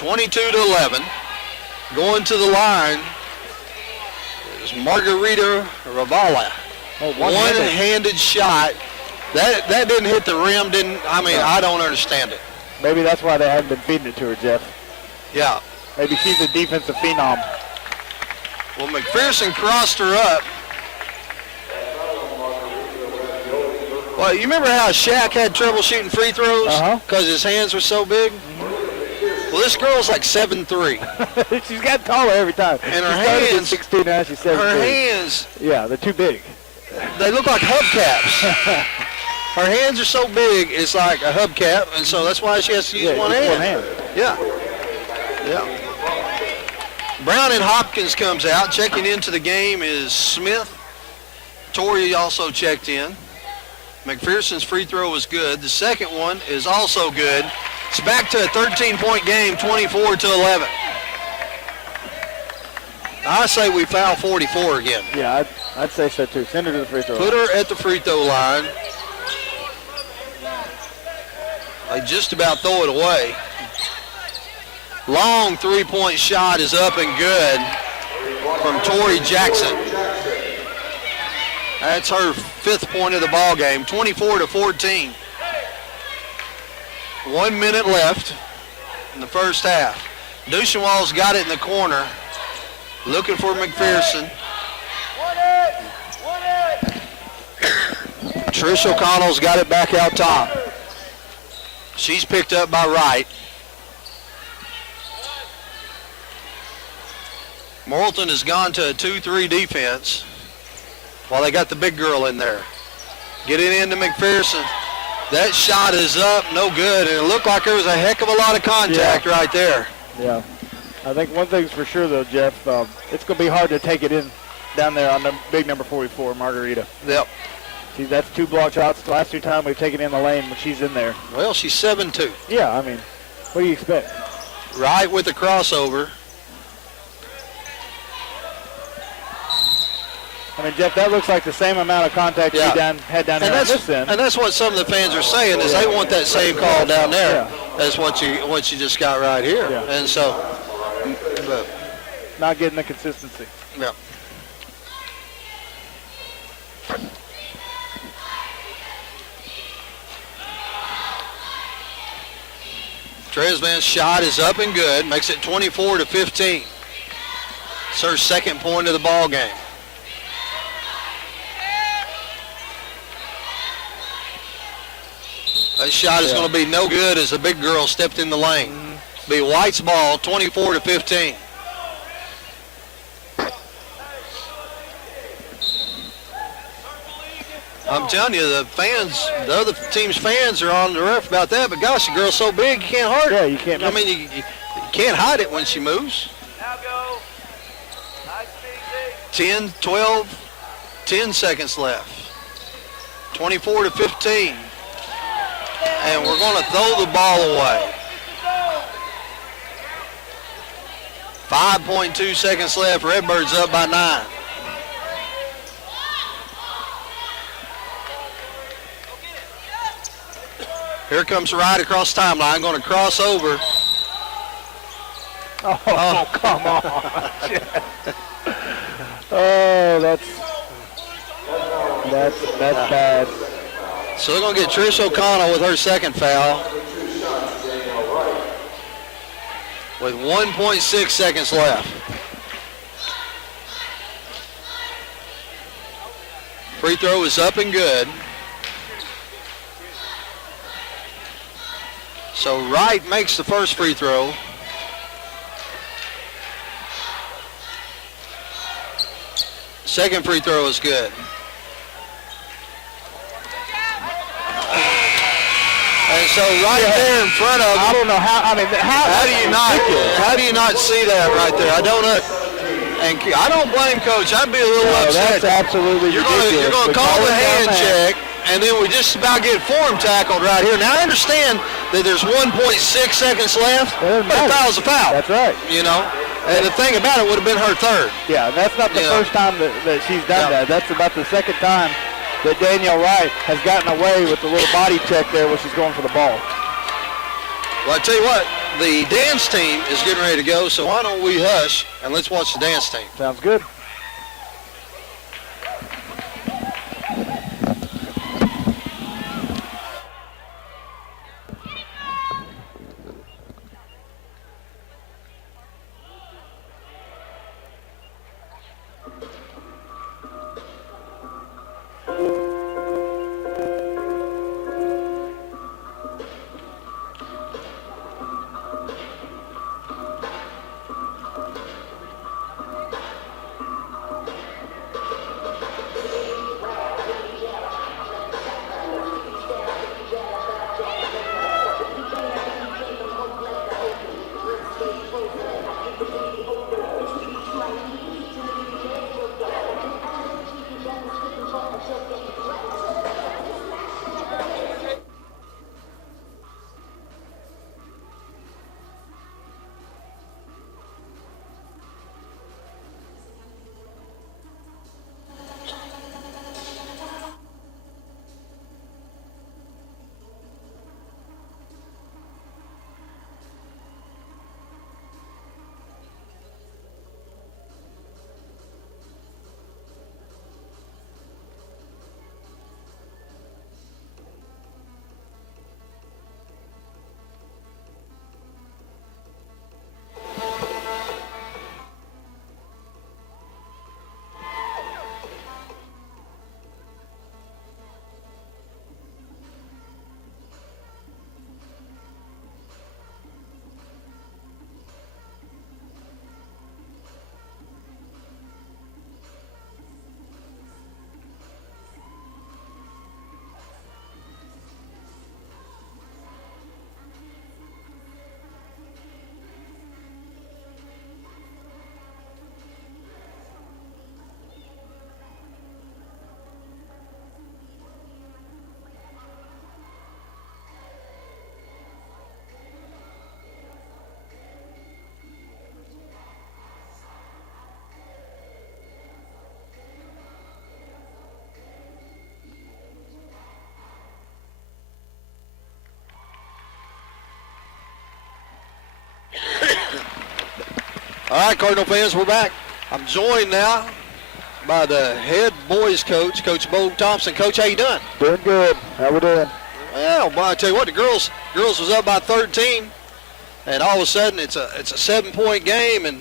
22-11. Going to the line is Margarita Ravala. Oh, one-handed shot. That didn't hit the rim. I don't understand it. Maybe that's why they haven't been feeding it to her, Jeff. Yeah. Maybe she's a defensive phenom. Well, McPherson crossed her up. Well, you remember how Shaq had trouble shooting free throws? Because his hands were so big? Well, this girl's like 7'3". She's gotten taller every time. And her hands, 16, now she's 7'3". Her hands, yeah, they're too big. They look like hubcaps. Her hands are so big, it's like a hubcap, and so that's why she has to use one hand. Yeah. Brown and Hopkins comes out. Checking into the game is Smith. Torrey also checked in. McPherson's free throw was good. The second one is also good. It's back to a 13-point game, 24-11. I say we foul 44 again. Yeah, I'd say so too. Send her to the free throw line. Put her at the free throw line. They just about throw it away. Long three-point shot is up and good from Tori Jackson. That's her 5th point of the ball game, 24-14. 1 minute left in the first half. Duchenwald's got it in the corner, looking for McPherson. Trish O'Connell's got it back out top. She's picked up by Wright. Morrilton has gone to a 2-3 defense while they got the big girl in there. Get it into McPherson. That shot is up, no good, and it looked like there was a heck of a lot of contact right there. Yeah. I think one thing's for sure, though, Jeff, it's going to be hard to take it in down there on the big number 44, Margarita. Yep. See, that's 2 block shots. The last 2 times we've taken in the lane when she's in there. Well, she's 7'2". Yeah, I mean, what do you expect? Right with the crossover. I mean, Jeff, that looks like the same amount of contact she had down there on this end. And that's what some of the fans are saying is they want that same call down there as what you just got right here. Yeah. And so, but not getting the consistency. Yeah. Tresvan's shot is up and good, makes it 24-15. It's her 2nd point of the ball game. That shot is going to be no good as the big girl stepped in the lane. Be White's ball, 24-15. I'm telling you, the other team's fans are on the ref about that, but gosh, the girl's so big, you can't hurt her. Yeah, you can't. I mean, you can't hide it when she moves. 10, 12, 10 seconds left. 24-15. And we're going to throw the ball away. 5.2 seconds left. Redbirds up by 9. Here comes Wright across the timeline. Going to cross over. Oh, come on. Oh, that's bad. So they're going to get Trish O'Connell with her 2nd foul. With 1.6 seconds left. Free throw is up and good. So Wright makes the first free throw. Second free throw is good. And so right there in front of him, I don't know how. I mean, how do you not see that right there? I don't know. And I don't blame Coach. I'd be a little upset. That's absolutely ridiculous. You're going to call the hand check, and then we just about get form tackled right here. Now I understand that there's 1.6 seconds left, but a foul's a foul. That's right. You know. And the thing about it would have been her 3rd. Yeah, that's not the first time that she's done that. That's about the 2nd time that Danielle Wright has gotten away with the little body check there where she's going for the ball. Well, I tell you what, the dance team is getting ready to go, so why don't we hush and let's watch the dance team. Sounds good. All right, Cardinal fans, we're back. I'm joined now by the head boys coach, Coach Bo Thompson. Coach, how you doing? Doing good. How we doing? Well, I tell you what, the girls was up by 13, and all of a sudden it's a 7-point game, and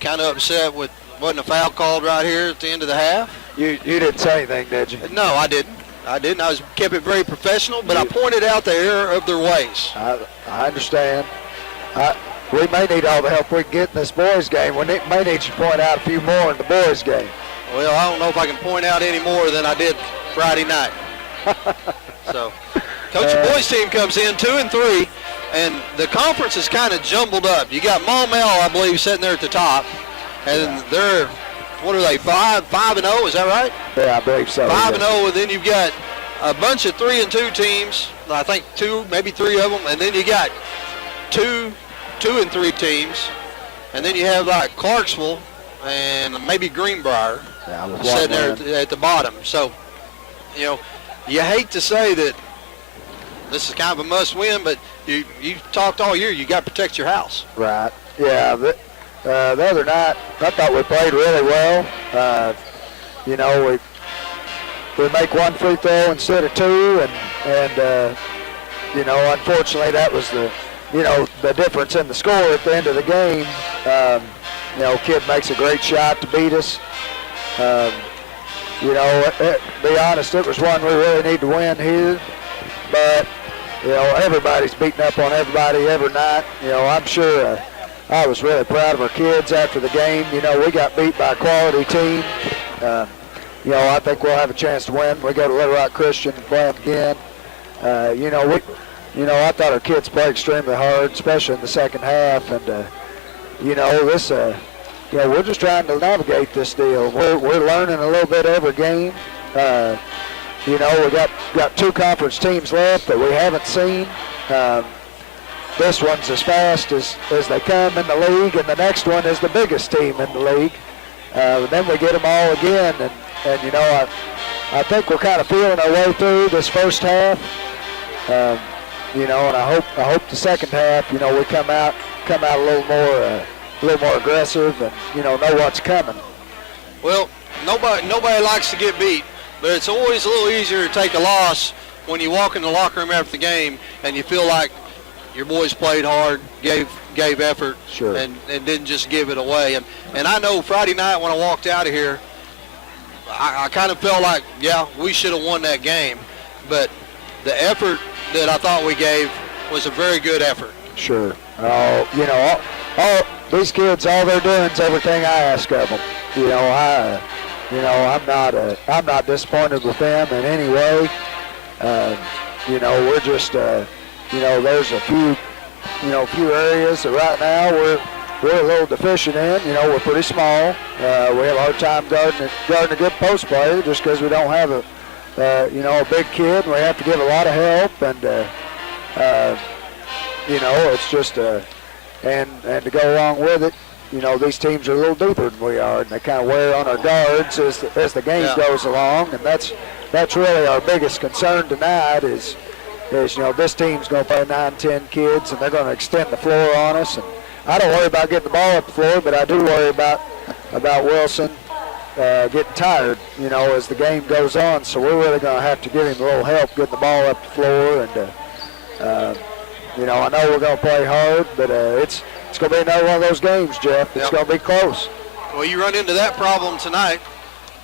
kind of upset with wasn't a foul called right here at the end of the half. You didn't say anything, did you? No, I didn't. I kept it very professional, but I pointed out the error of their ways. I understand. We may need all the help we can get in this boys game. We may need you to point out a few more in the boys game. Well, I don't know if I can point out any more than I did Friday night. So, Coach, the boys team comes in 2-3, and the conference is kind of jumbled up. You got Maumelle, I believe, sitting there at the top, and they're, what are they, 5-0? Is that right? Yeah, I believe so. 5-0, and then you've got a bunch of 3-2 teams. I think 2, maybe 3 of them, and then you got 2 and 3 teams, and then you have like Clarksville and maybe Greenbrier sitting there at the bottom. So, you know, you hate to say that this is kind of a must-win, but you talked all year. You got to protect your house. Right. Yeah. The other night, I thought we played really well. You know, we make one free throw instead of 2, and you know, unfortunately, that was the difference in the score at the end of the game. You know, kid makes a great shot to beat us. You know, be honest, it was one we really need to win here. But, you know, everybody's beating up on everybody every night. You know, I'm sure I was really proud of our kids after the game. You know, we got beat by a quality team. You know, I think we'll have a chance to win. We go to Little Rock Christian and play them again. You know, I thought our kids played extremely hard, especially in the second half. And, you know, you know, we're just trying to navigate this deal. We're learning a little bit every game. You know, we got 2 conference teams left that we haven't seen. This one's as fast as they come in the league, and the next one is the biggest team in the league. Then we get them all again, and you know, I think we're kind of feeling our way through this first half. You know, and I hope the second half, you know, we come out a little more aggressive and, you know what's coming. Well, nobody likes to get beat, but it's always a little easier to take a loss when you walk in the locker room after the game and you feel like your boys played hard, gave effort, sure, and didn't just give it away. And I know Friday night when I walked out of here, I kind of felt like, yeah, we should have won that game, but the effort that I thought we gave was a very good effort. Sure. You know, all these kids, all they're doing is everything I ask of them. You know, I'm not disappointed with them in any way. You know, we're just, you know, there's a few areas that right now we're a little deficient in. You know, we're pretty small. We have a hard time guarding a good post player just because we don't have a big kid. And we have to give a lot of help, and you know, it's just and to go along with it, you know, these teams are a little deeper than we are, and they kind of wear on our guards as the game goes along, and that's really our biggest concern tonight is you know, this team's going to play 9-10 kids, and they're going to extend the floor on us. And I don't worry about getting the ball up the floor, but I do worry about Wilson getting tired, you know, as the game goes on. So we're really going to have to give him a little help getting the ball up the floor. And you know, I know we're going to play hard, but it's going to be another one of those games, Jeff. It's going to be close. Well, you run into that problem tonight.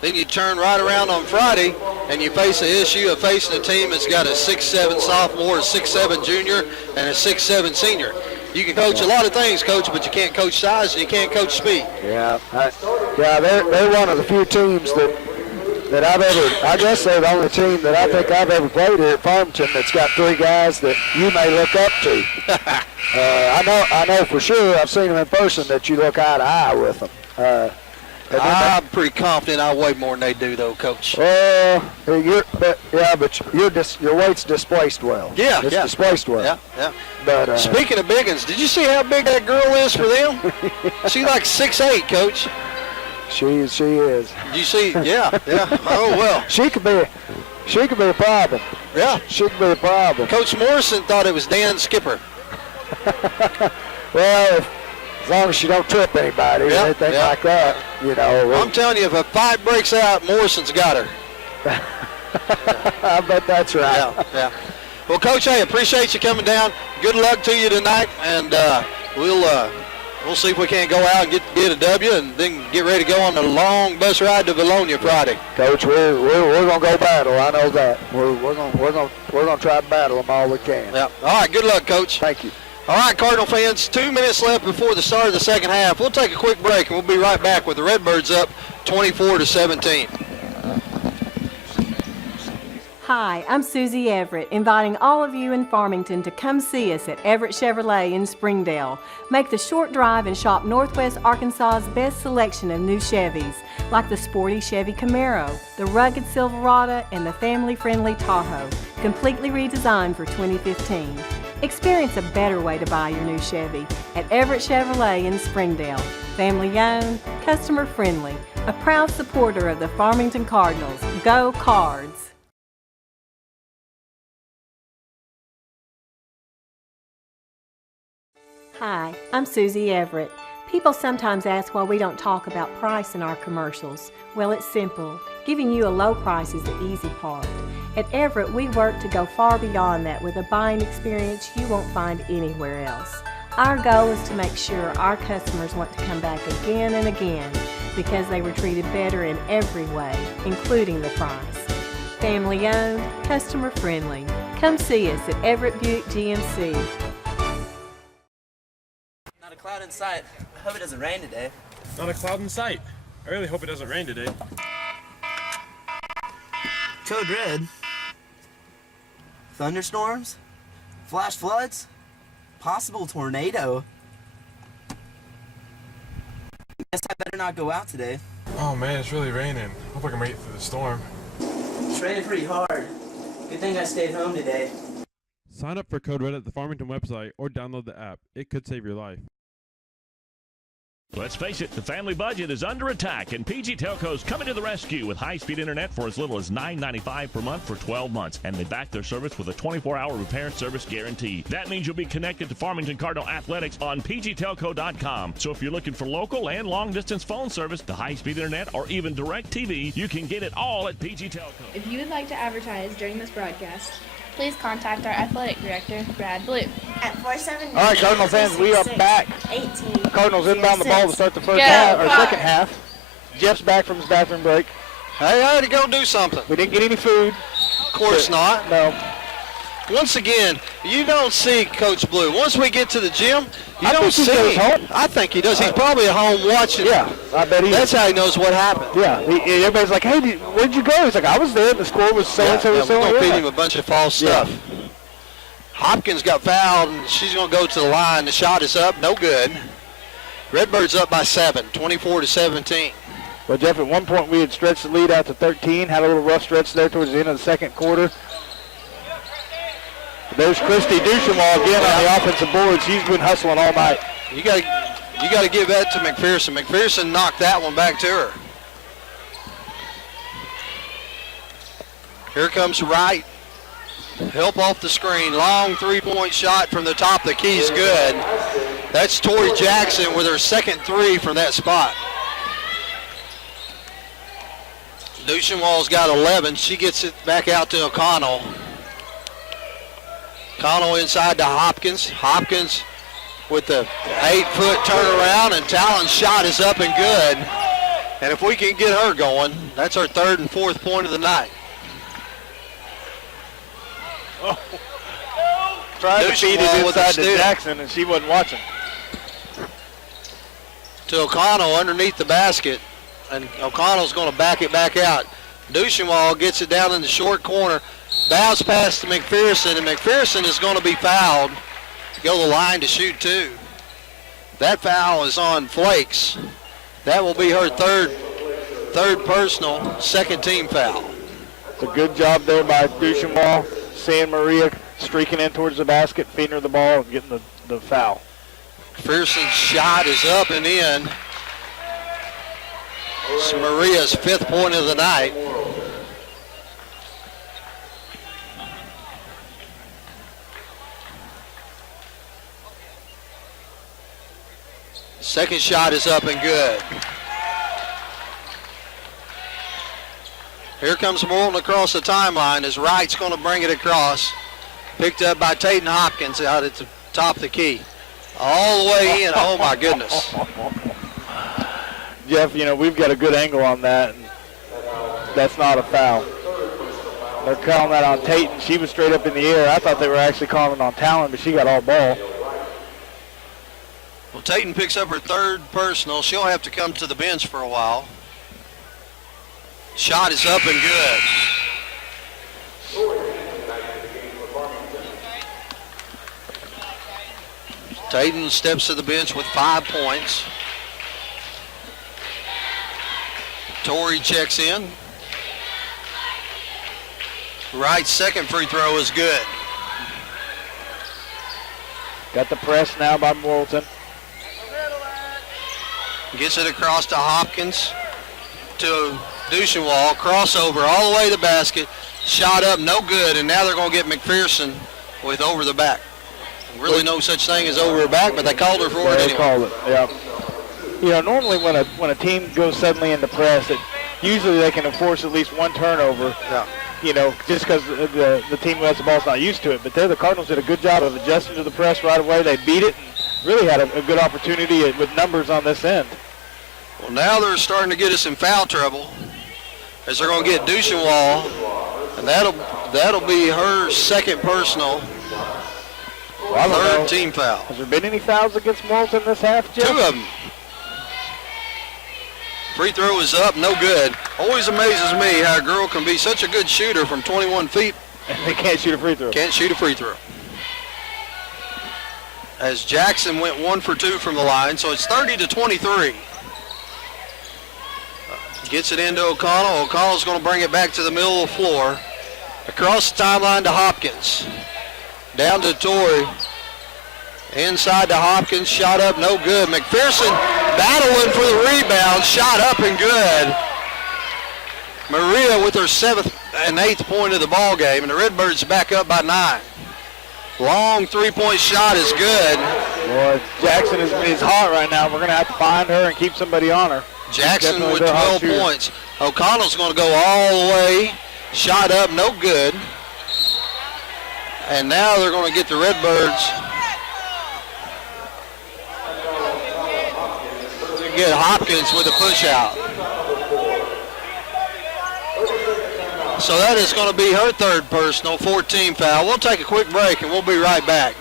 Then you turn right around on Friday, and you face the issue of facing a team that's got a 6'7" sophomore, a 6'7" junior, and a 6'7" senior. You can coach a lot of things, Coach, but you can't coach size and you can't coach speed. Yeah, they're one of the few teams that I've ever, I guess they're the only team that I think I've ever played here at Farmington that's got three guys that you may look up to. I know for sure, I've seen them in person, that you look eye to eye with them. I'm pretty confident I weigh more than they do, though, Coach. But your weight's displaced well. Yeah, it's displaced well. Yeah. But speaking of big ones, did you see how big that girl is for them? She's like 6'8", Coach. She is. You see? Yeah. Oh well. She could be a problem. Yeah. She could be a problem. Coach Morrison thought it was Dan Skipper. Well, as long as she don't trip anybody or anything like that, you know. I'm telling you, if a fight breaks out, Morrison's got her. I bet that's right. Yeah. Well, Coach, I appreciate you coming down. Good luck to you tonight, and we'll see if we can't go out and get a W, and then get ready to go on the long bus ride to Bologna Friday. Coach, we're gonna go battle. I know that. We're gonna try to battle them all we can. Yeah. All right. Good luck, Coach. Thank you. All right, Cardinal fans, 2 minutes left before the start of the second half. We'll take a quick break, and we'll be right back with the Redbirds up 24-17. Hi, I'm Susie Everett, inviting all of you in Farmington to come see us at Everett Chevrolet in Springdale. Make the short drive and shop Northwest Arkansas's best selection of new Chevys, like the sporty Chevy Camaro, the rugged Silverado, and the family-friendly Tahoe, completely redesigned for 2015. Experience a better way to buy your new Chevy at Everett Chevrolet in Springdale. Family-owned, customer-friendly, a proud supporter of the Farmington Cardinals. Go Cards! Hi, I'm Susie Everett. People sometimes ask why we don't talk about price in our commercials. Well, it's simple. Giving you a low price is the easy part. At Everett, we work to go far beyond that with a buying experience you won't find anywhere else. Our goal is to make sure our customers want to come back again and again because they were treated better in every way, including the price. Family owned, customer friendly. Come see us at Everett Buick GMC. Not a cloud in sight. I hope it doesn't rain today. Not a cloud in sight. I really hope it doesn't rain today. Code red. Thunderstorms? Flash floods? Possible tornado? Guess I better not go out today. Oh man, it's really raining. Hope I can make it through the storm. It's raining pretty hard. Good thing I stayed home today. Sign up for Code Red at the Farmington website or download the app. It could save your life. Let's face it, the family budget is under attack, and PG Telco's coming to the rescue with high-speed internet for as little as $9.95 per month for 12 months, and they back their service with a 24-hour repair and service guarantee. That means you'll be connected to Farmington Cardinal Athletics on pgtelco.com. So if you're looking for local and long-distance phone service, the high-speed internet, or even direct TV, you can get it all at PG Telco. If you would like to advertise during this broadcast, please contact our athletic director, Brad Blue, at 479. All right, Cardinal fans, we are back. 18. Cardinals inbound the ball to start the first half, or second half. Jeff's back from his bathroom break. Hey, I had to go do something. We didn't get any food. Of course not. No. Once again, you don't see Coach Blue. Once we get to the gym, you I don't think he see goes him. home. I think he does. He's probably at home watching. Yeah, I bet he That's is. how he knows what happened. Yeah, everybody's like, hey, where'd you go? He's like, I was there. The score was so-and-so. We're going to feed him a bunch of false stuff. Hopkins got fouled, and she's going to go to the line. The shot is up. No good. Redbirds up by 7, 24-17. Well, Jeff, at one point we had stretched the lead out to 13, had a little rough stretch there towards the end of the second quarter. There's Christy Duchemal again on the offensive board. She's been hustling all night. You got to give that to McPherson. McPherson knocked that one back to her. Here comes Wright. Help off the screen. Long three-point shot from the top of the key is good. That's Tori Jackson with her second three from that spot. Duchenwall's got 11. She gets it back out to O'Connell. O'Connell inside to Hopkins. Hopkins with the 8-foot turnaround, and Talon's shot is up and good. And if we can get her going, that's our third and fourth point of the night. Oh. Tried to feed it inside to Jackson, and she wasn't watching. To O'Connell underneath the basket, and O'Connell's going to back it back out. Duchenwall gets it down in the short corner, bounce pass to McPherson, and McPherson is going to be fouled. Go to the line to shoot two. That foul is on Flakes. That will be her third personal, second team foul. It's a good job there by Duchenwall, seeing Maria streaking in towards the basket, feeding her the ball, and getting the foul. McPherson's shot is up and in. It's Maria's fifth point of the night. Second shot is up and good. Here comes Morrilton across the timeline as Wright's going to bring it across. Picked up by Tayton Hopkins out at the top of the key. All the way in. Oh, my goodness. Jeff, we've got a good angle on that, and that's not a foul. They're calling that on Tayton. She was straight up in the air. I thought they were actually calling it on Talon, but she got all ball. Well, Tayton picks up her third personal. She'll have to come to the bench for a while. Shot is up and good. Tayton steps to the bench with 5 points. Torrey checks in. Wright's second free throw is good. Got the press now by Morrilton. Gets it across to Hopkins, to Duchenwall, crossover all the way to the basket, shot up, no good, and now they're going to get McPherson with over the back. Really no such thing as over the back, but they called her for it anyway. They called it, yeah. Normally when a team goes suddenly into press, usually they can enforce at least one turnover. Yeah. Just because the team who has the ball is not used to it. But the Cardinals did a good job of adjusting to the press right away. They beat it and really had a good opportunity with numbers on this end. Well, now they're starting to get us in foul trouble as they're going to get Duchenwall, and that'll be her second personal, third team foul. Has there been any fouls against Morrilton this half, Jeff? 2 of them. Free throw is up, no good. Always amazes me how a girl can be such a good shooter from 21 feet. And they can't shoot a free throw. Can't shoot a free throw. As Jackson went 1 for 2 from the line, so it's 30-23. Gets it into O'Connell. O'Connell's going to bring it back to the middle of the floor. Across the timeline to Hopkins. Down to Torrey. Inside to Hopkins. Shot up, no good. McPherson battling for the rebound, shot up and good. Maria with her 7th and 8th point of the ball game, and the Redbirds back up by 9. Long three-point shot is good. Boy, Jackson is hot right now. We're going to have to find her and keep somebody on her. Jackson with 12 points. O'Connell's going to go all the way. Shot up, no good. And now they're going to get the Redbirds. They get Hopkins with a push out. So that is going to be her 3rd personal, 14 foul. We'll take a quick break and we'll be right back.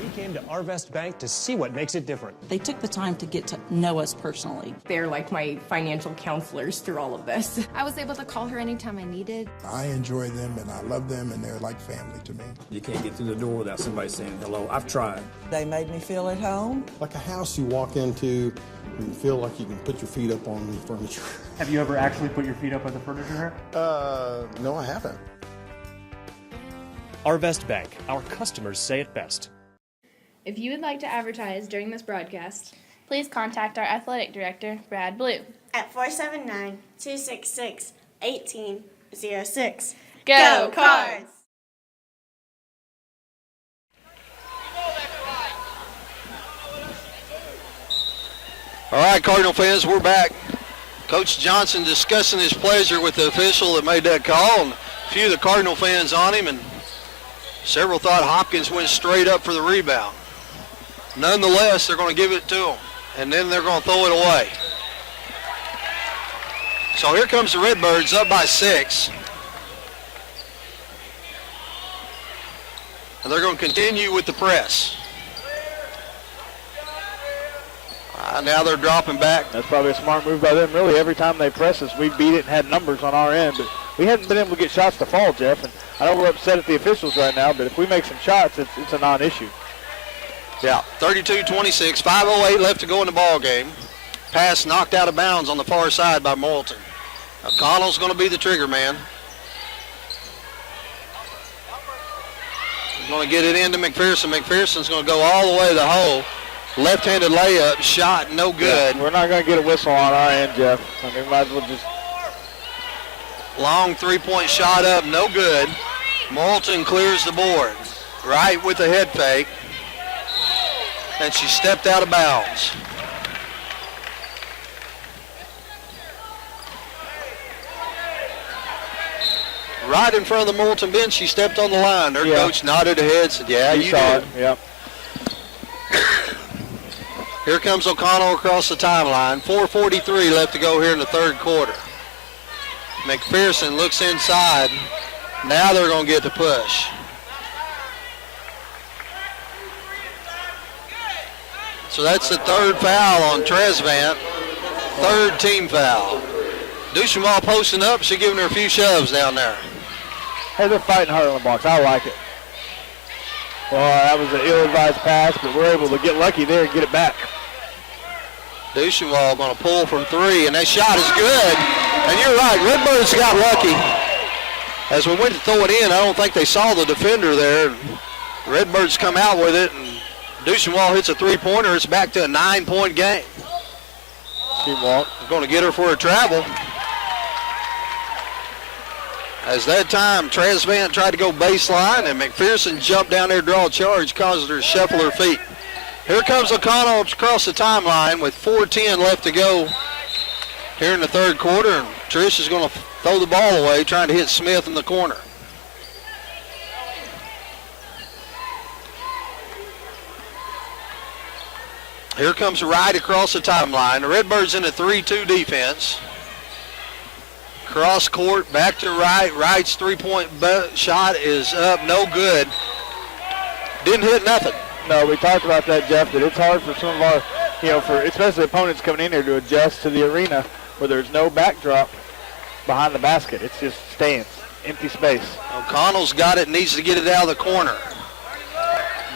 We came to Arvest Bank to see what makes it different. They took the time to get to know us personally. They're like my financial counselors through all of this. I was able to call her anytime I needed. I enjoy them and I love them and they're like family to me. You can't get through the door without somebody saying hello. I've tried. They made me feel at home. Like a house you walk into and you feel like you can put your feet up on the furniture. Have you ever actually put your feet up on the furniture? No, I haven't. Arvest Bank. Our customers say it best. If you would like to advertise during this broadcast, please contact our athletic director, Brad Blue, at 479-266-1806. Go Cards! All right, Cardinal fans, we're back. Coach Johnson discussing his pleasure with the official that made that call, and a few of the Cardinal fans on him, and several thought Hopkins went straight up for the rebound. Nonetheless, they're going to give it to him, and then they're going to throw it away. So here comes the Redbirds up by 6. And they're going to continue with the press. Now they're dropping back. That's probably a smart move by them. Really, every time they press us, we beat it and had numbers on our end. But we haven't been able to get shots to fall, Jeff. And I know we're upset at the officials right now, but if we make some shots, it's a non-issue. Yeah, 32-26, 5:08 left to go in the ball game. Pass knocked out of bounds on the far side by Morrilton. O'Connell's going to be the trigger man. He's going to get it into McPherson. McPherson's going to go all the way to the hole. Left-handed layup, shot, no good. Yeah, we're not going to get a whistle on our end, Jeff. I mean, we might as well just... Long three-point shot up, no good. Morrilton clears the board. Right with the head fake. And she stepped out of bounds. Right in front of the Morrilton bench, she stepped on the line. Her coach nodded her head, said, yeah, you saw did. it. Yep. Here comes O'Connell across the timeline. 4:43 left to go here in the 3rd quarter. McPherson looks inside. Now they're going to get the push. So that's the 3rd foul on Tresvant. 3rd team foul. Duchemin posting up. She's giving her a few shoves down there. Hey, they're fighting hard on the box. I like it. Well, that was an ill-advised pass, but we're able to get lucky there and get it back. Duchemin going to pull from 3, and that shot is good. And you're right, Redbirds got lucky. As we went to throw it in, I don't think they saw the defender there. Redbirds come out with it, and Duchemin hits a 3-pointer. It's back to a 9-point game. She walked. Going to get her for a travel. As that time, Tresvant tried to go baseline, and McPherson jumped down there to draw a charge, caused her to shuffle her feet. Here comes O'Connell across the timeline with 4:10 left to go here in the 3rd quarter, and Trish is going to throw the ball away, trying to hit Smith in the corner. Here comes Wright across the timeline. The Redbirds in a 3-2 defense. Cross court, back to Wright. Wright's 3-point shot is up, no good. Didn't hit nothing. No, we talked about that, Jeff, that it's hard for some of our, for especially opponents coming in here to adjust to the arena where there's no backdrop behind the basket. It's just stands, empty space. O'Connell's got it, needs to get it out of the corner.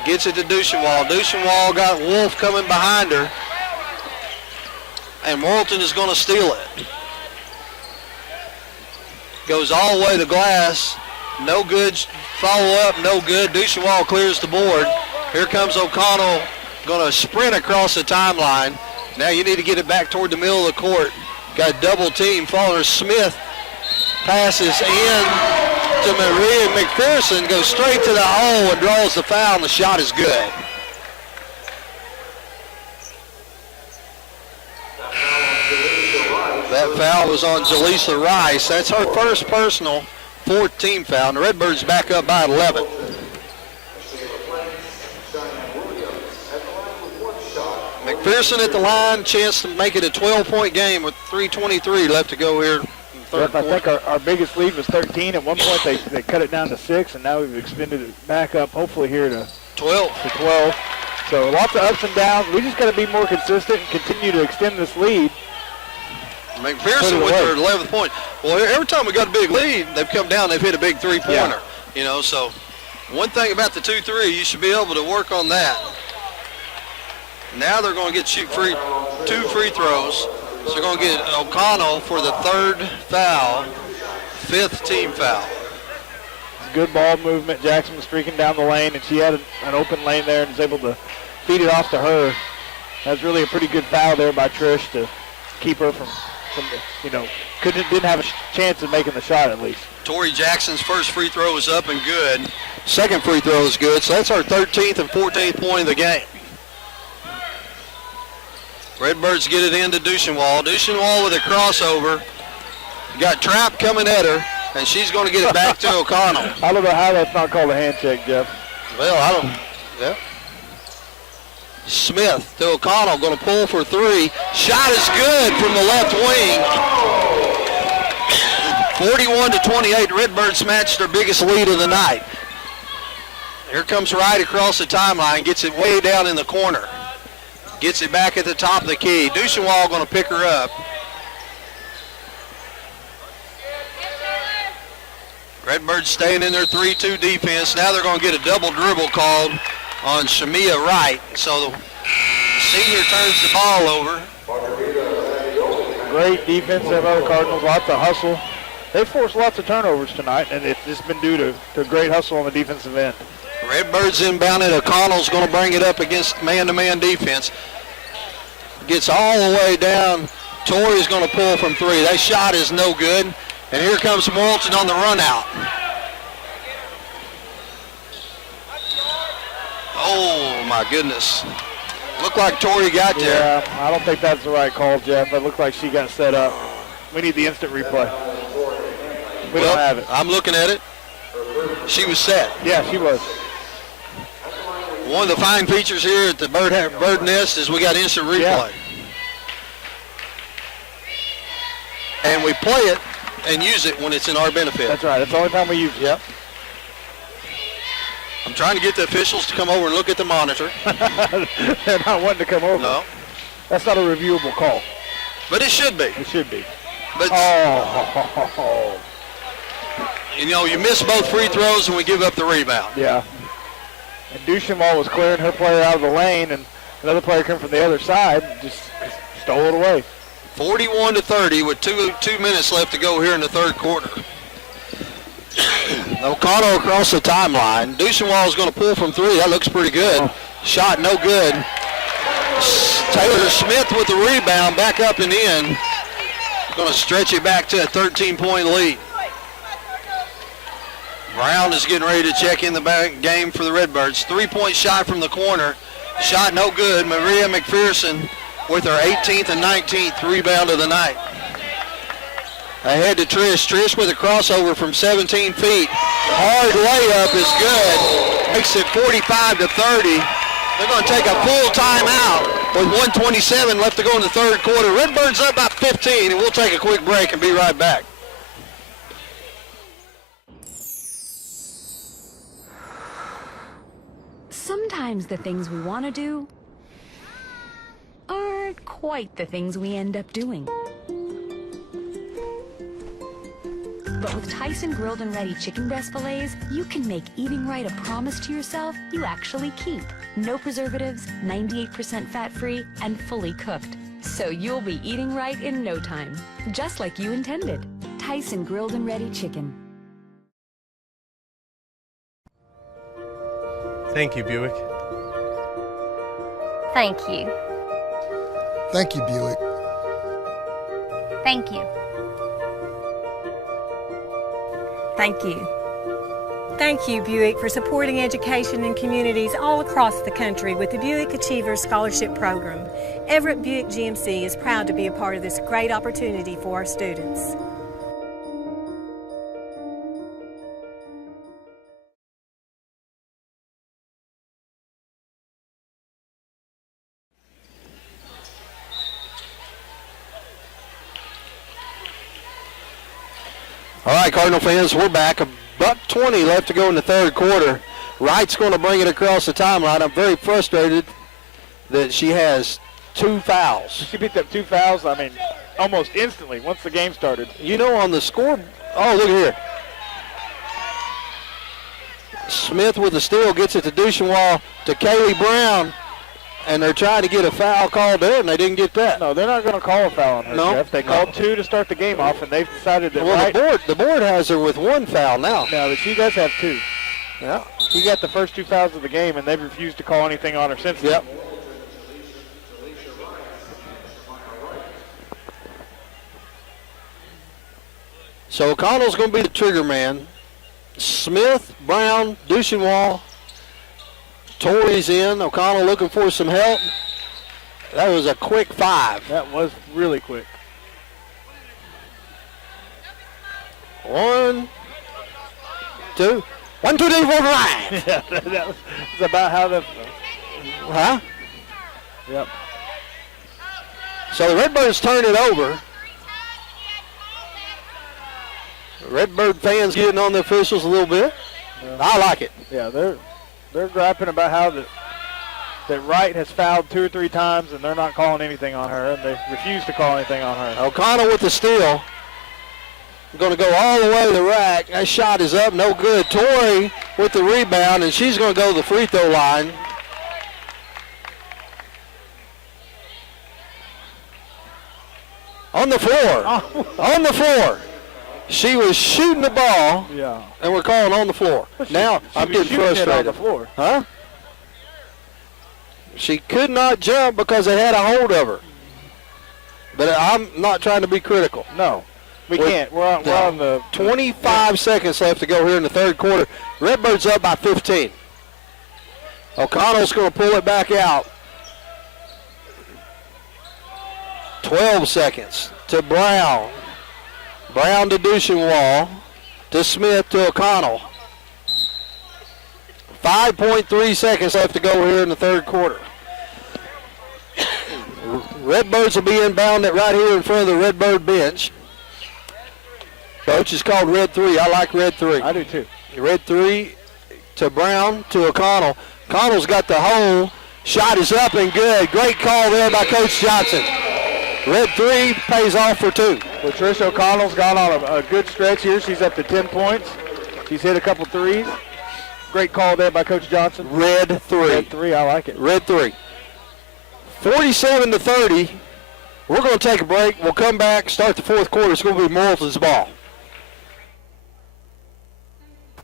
Gets it to Duchemin. Duchemin got Wolf coming behind her. And Morrilton is going to steal it. Goes all the way to glass. No good. Follow up, no good. Duchemin clears the board. Here comes O'Connell going to sprint across the timeline. Now you need to get it back toward the middle of the court. Got a double team. Faulkner Smith passes in to Maria McPherson, goes straight to the hole and draws the foul, and the shot is good. That foul was on Jaleesa Rice. That's her first personal, 4th team foul, and the Redbirds back up by 11. McPherson at the line, chance to make it a 12-point game with 3:23 left to go here in the third quarter. I think our biggest lead was 13. At one point they cut it down to 6, and now we've extended it back up, hopefully here to 12. So lots of ups and downs. We just got to be more consistent and continue to extend this lead. McPherson with her 11th point. Well, every time we got a big lead, they've come down, they've hit a big three-pointer. You know, so one thing about the 2-3, you should be able to work on that. Now they're going to get two free throws. So they're going to get O'Connell for the 3rd foul, 5th team foul. Good ball movement. Jackson was streaking down the lane, and she had an open lane there and was able to feed it off to her. That's really a pretty good foul there by Trish to keep her from didn't have a chance of making the shot at least. Tori Jackson's first free throw is up and good. Second free throw is good, so that's our 13th and 14th point of the game. Redbirds get it into Duchenwald. Duchenwald with a crossover. Got Trapp coming at her, and she's going to get it back to O'Connell. I don't know how that's not called a hand check, Jeff. Well, I don't. Yeah. Smith to O'Connell, going to pull for 3. Shot is good from the left wing. 41-28. Redbirds matched their biggest lead of the night. Here comes Wright across the timeline, gets it way down in the corner. Gets it back at the top of the key. Duchenwald going to pick her up. Redbirds staying in their 3-2 defense. Now they're going to get a double dribble called on Shamia Wright. So the senior turns the ball over. Great defense there by the Cardinals. Lots of hustle. They forced lots of turnovers tonight, and it's just been due to great hustle on the defensive end. Redbirds inbounded. O'Connell's going to bring it up against man-to-man defense. Gets all the way down. Tori's going to pull from 3. That shot is no good. And here comes Morrilton on the run out. Oh, my goodness. Looked like Tori got there. Yeah, I don't think that's the right call, Jeff. It looked like she got set up. We need the instant replay. We don't have it. I'm looking at it. She was set. Yeah, she was. One of the fine features here at the Bird Nest is we got instant replay. Yeah. And we play it and use it when it's in our benefit. That's right. That's the only time we use it. Yep. I'm trying to get the officials to come over and look at the monitor. They're not wanting to come over. No. That's not a reviewable call. But it should be. It should be. But you know, you miss both free throws and we give up the rebound. Yeah. And Duchenwald was clearing her player out of the lane, and another player came from the other side and just stole it away. 41-30 with two minutes left to go here in the third quarter. O'Connell across the timeline. Duchenwald is going to pull from 3. That looks pretty good. Shot no good. Taylor Smith with the rebound, back up and in. Going to stretch it back to a 13-point lead. Brown is getting ready to check in the game for the Redbirds. 3-point shot from the corner. Shot no good. Maria McPherson with her 18th and 19th rebound of the night. Ahead to Trish. Trish with a crossover from 17 feet. Hard layup is good. Makes it 45-30. They're going to take a full timeout with 1:27 left to go in the third quarter. Redbirds up by 15, and we'll take a quick break and be right back. Sometimes the things we want to do aren't quite the things we end up doing. But with Tyson grilled and ready chicken breast fillets, you can make eating right a promise to yourself you actually keep. No preservatives, 98% fat-free, and fully cooked. So you'll be eating right in no time, just like you intended. Tyson grilled and ready chicken. Thank you, Buick. Thank you. Thank you, Buick. Thank you. Thank you. Thank you, Buick, for supporting education in communities all across the country with the Buick Achievers Scholarship Program. Everett Buick GMC is proud to be a part of this great opportunity for our students. All right, Cardinal fans, we're back. $1:20 left to go in the third quarter. Wright's going to bring it across the timeline. I'm very frustrated that she has 2 fouls. She picked up 2 fouls, I mean, almost instantly once the game started. You know, on the score, oh, look here. Smith with the steal gets it to Duchenois, to Kaylee Brown, and they're trying to get a foul called there, and they didn't get that. No, they're not going to call a foul on her, No. Jeff. They called 2 to start the game off, and they've decided that Well, the board has her with 1 foul now. No, but she does have 2. Yeah. She got the first 2 fouls of the game, and they've refused to call anything on her since then. Yep. So O'Connell's going to be the trigger man. Smith, Brown, Duchenois, Torrey's in. O'Connell looking for some help. That was a quick 5. That was really quick. 1, 2. 1, 2, 3, 4, 5. Yeah, that was about how the... Huh? Yep. So the Redbirds turn it over. Redbird fans getting on the officials a little bit. I like it. Yeah, they're griping about how that Wright has fouled 2 or 3 times, and they're not calling anything on her, and they refuse to call anything on her. O'Connell with the steal. Going to go all the way to the rack. That shot is up, no good. Torrey with the rebound, and she's going to go to the free throw line. On the floor. On the floor. She was shooting the ball, yeah, and we're calling on the floor. Now I'm getting frustrated. On the floor. Huh? She could not jump because they had a hold of her. But I'm not trying to be critical. No, we can't. We're on the 25 seconds left to go here in the third quarter. Redbirds up by 15. O'Connell's going to pull it back out. 12 seconds to Brown. Brown to Duchenois, to Smith, to O'Connell. 5.3 seconds left to go here in the third quarter. Redbirds will be inbounded right here in front of the Redbird bench. Coach is called Red 3. I like Red 3. I do too. Red 3 to Brown, to O'Connell. O'Connell's got the hole. Shot is up and good. Great call there by Coach Johnson. Red 3 pays off for 2. Well, Trish O'Connell's gone on a good stretch here. She's up to 10 points. She's hit a couple threes. Great call there by Coach Johnson. Red 3. Red 3, I like it. Red 3. 47-30. We're going to take a break. We'll come back, start the fourth quarter. It's going to be Morrilton's ball.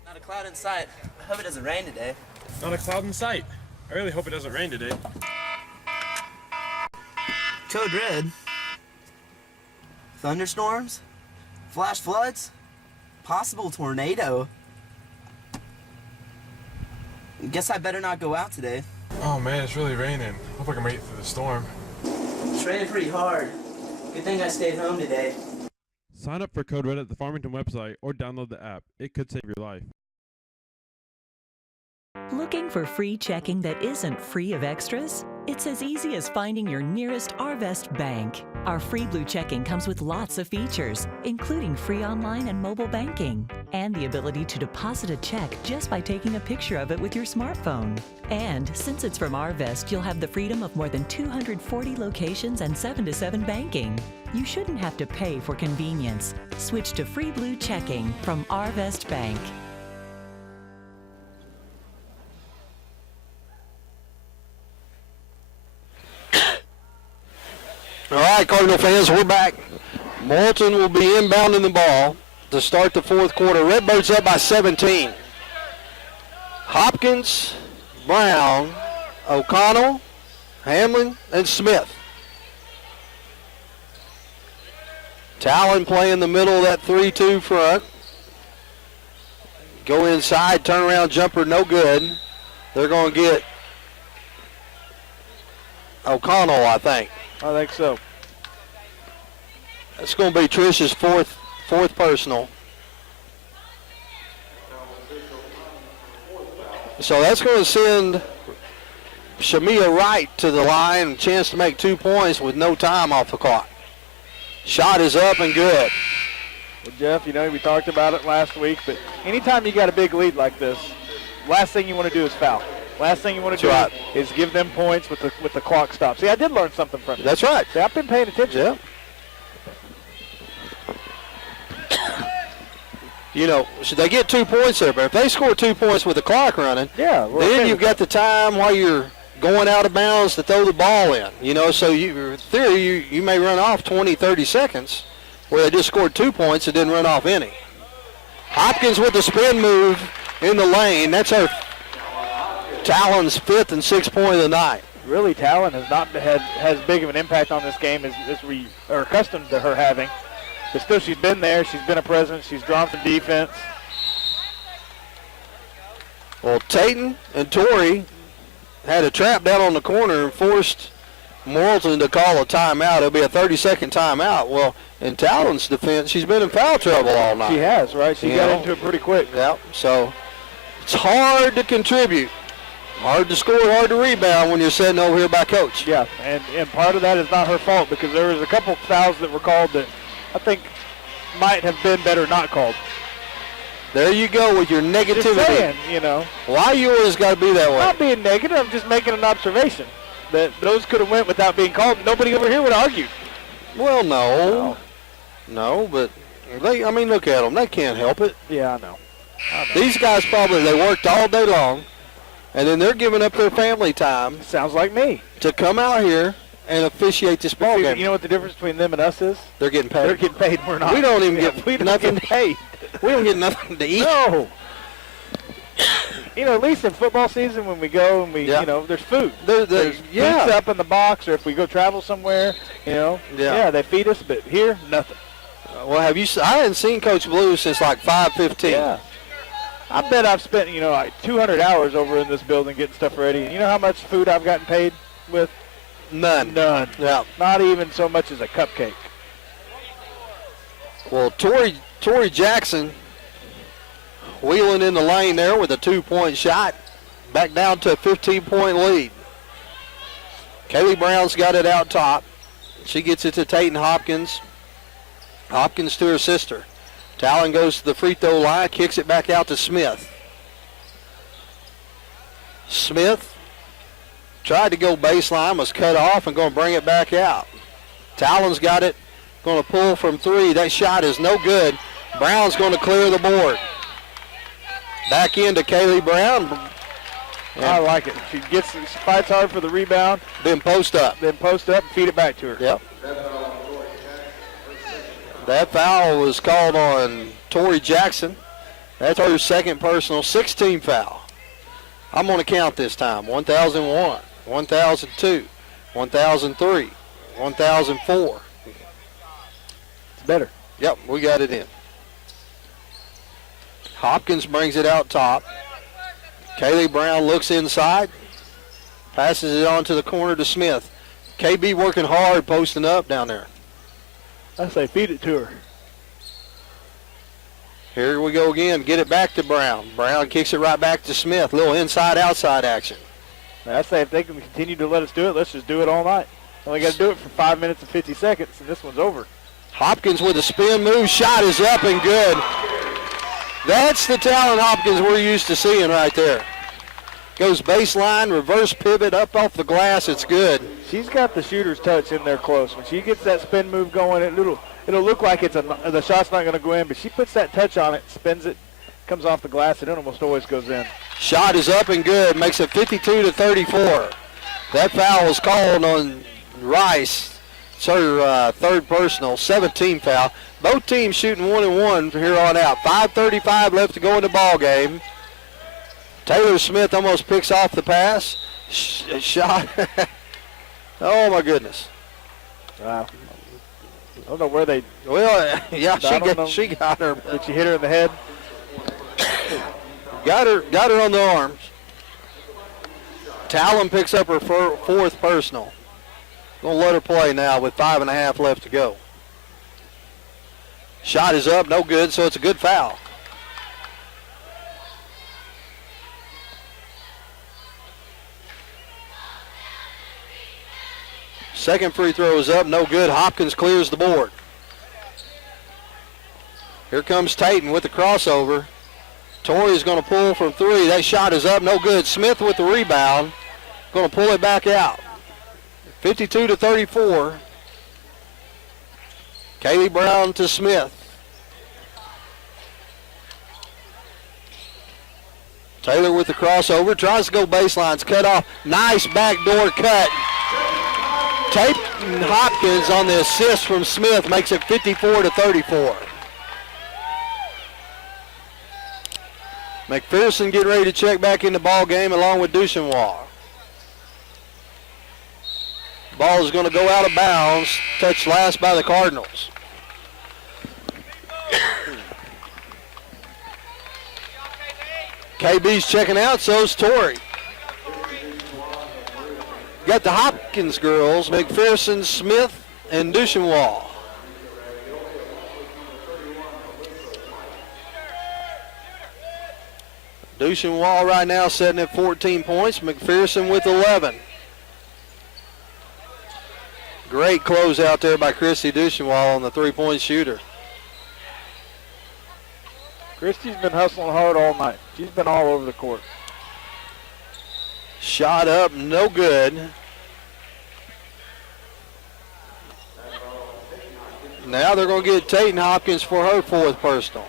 Not a cloud in sight. I hope it doesn't rain today. Not a cloud in sight. I really hope it doesn't rain today. Code Red. Thunderstorms? Flash floods? Possible tornado? Guess I better not go out today. Oh man, it's really raining. Hope I can make it through the storm. It's raining pretty hard. Good thing I stayed home today. Sign up for Code Red at the Farmington website or download the app. It could save your life. Looking for free checking that isn't free of extras? It's as easy as finding your nearest Arvest bank. Our free blue checking comes with lots of features, including free online and mobile banking, and the ability to deposit a check just by taking a picture of it with your smartphone. And since it's from Arvest, you'll have the freedom of more than 240 locations and 7-to-7 banking. You shouldn't have to pay for convenience. Switch to free blue checking from Arvest Bank. All right, Cardinal fans, we're back. Morrilton will be inbounding the ball to start the fourth quarter. Redbirds up by 17. Hopkins, Brown, O'Connell, Hamlin and Smith. Talon playing the middle of that 3-2 front. Go inside, turnaround jumper, no good. They're going to get O'Connell, I think. I think so. That's going to be Trish's fourth personal. So that's going to send Shamia Wright to the line, a chance to make 2 points with no time off the clock. Shot is up and good. Well, Jeff, we talked about it last week, but anytime you got a big lead like this, last thing you want to do is foul. Last thing you want to do is give them points with the clock stop. See, I did learn something from you. That's right. See, I've been paying attention. Yeah. So they get 2 points there, but if they score 2 points with the clock running, then you've got the time while you're going out of bounds to throw the ball in. So in theory, you may run off 20, 30 seconds where they just scored 2 points and didn't run off any. Hopkins with the spin move in the lane. That's our Talon's 5th and 6th point of the night. Really, Talon has not had as big of an impact on this game as we are accustomed to her having. But still, she's been there. She's been a presence. She's drawn some defense. Well, Tayton and Torrey had a trap down on the corner and forced Morrilton to call a timeout. It'll be a 30-second timeout. Well, in Talon's defense, she's been in foul trouble all night. She has, right? She got into it pretty quick. Yep. So it's hard to contribute. Hard to score, hard to rebound when you're sitting over here by Coach. Yeah, and part of that is not her fault because there was a couple of fouls that were called that I think might have been better not called. There you go with your negativity. Just saying, Why you always got to be that way? Not being negative, I'm just making an observation that those could have went without being called. Nobody over here would argue. Well, no, but look at them. They can't help it. Yeah, I know. These guys they worked all day long, and then they're giving up their family time. Sounds like me. To come out here and officiate this ball game. You know what the difference between them and us is? They're getting paid. They're getting paid. We're not. We don't even get nothing paid. We don't get nothing to eat. No. At least in football season when we go and there's food. There's pizza up in the box, or if we go travel somewhere, they feed us. But here, nothing. Well, I hadn't seen Coach Blue since like 5:15. Yeah. I bet I've spent, like 200 hours over in this building getting stuff ready. And you know how much food I've gotten paid with? None. Yeah. Not even so much as a cupcake. Well, Torrey Jackson wheeling in the lane there with a 2-point shot. Back down to a 15-point lead. Kaylee Brown's got it out top. She gets it to Tayton Hopkins. Hopkins to her sister. Talon goes to the free throw line, kicks it back out to Smith. Smith tried to go baseline, was cut off, and going to bring it back out. Talon's got it, going to pull from 3. That shot is no good. Brown's going to clear the board. Back into Kaylee Brown. I like it. She fights hard for the rebound. Then post up. And feed it back to her. Yep. That foul was called on Torrey Jackson. That's her second personal, 16 foul. I'm going to count this time. 1,001, 1,002, 1,003, 1,004. It's better. Yep, we got it in. Hopkins brings it out top. Kaylee Brown looks inside. Passes it on to the corner to Smith. KB working hard, posting up down there. I say feed it to her. Here we go again. Get it back to Brown. Brown kicks it right back to Smith. Little inside-outside action. I say if they can continue to let us do it, let's just do it all night. Only got to do it for 5 minutes and 50 seconds, and this one's over. Hopkins with a spin move. Shot is up and good. That's the Talon Hopkins we're used to seeing right there. Goes baseline, reverse pivot, up off the glass. It's good. She's got the shooter's touch in there close. When she gets that spin move going, it'll look like the shot's not going to go in, but she puts that touch on it, spins it, comes off the glass, and it almost always goes in. Shot is up and good. Makes it 52-34. That foul was called on Rice. It's her third personal, 17 foul. Both teams shooting 1-1 from here on out. 5:35 left to go in the ball game. Taylor Smith almost picks off the pass. Shot. Oh, my goodness. Wow. I don't know where they. Well, yeah, she got her. Did she hit her in the head? Got her on the arms. Talon picks up her fourth personal. Gonna let her play now with 5.5 left to go. Shot is up, no good, so it's a good foul. Second free throw is up, no good. Hopkins clears the board. Here comes Tayton with the crossover. Torrey's going to pull from three. That shot is up, no good. Smith with the rebound. Going to pull it back out. 52-34. Kaylee Brown to Smith. Taylor with the crossover. Tries to go baseline's cut off. Nice backdoor cut. Tayton Hopkins on the assist from Smith makes it 54-34. McPherson getting ready to check back in the ball game along with Duchenois. Ball is going to go out of bounds. Touched last by the Cardinals. KB's checking out, so's Torrey. Got the Hopkins girls, McPherson, Smith, and Duchenois. Duchenois right now sitting at 14 points. McPherson with 11. Great close out there by Christy Duchenois on the three-point shooter. Christy's been hustling hard all night. She's been all over the court. Shot up, no good. Now they're going to get Tayton Hopkins for her fourth personal.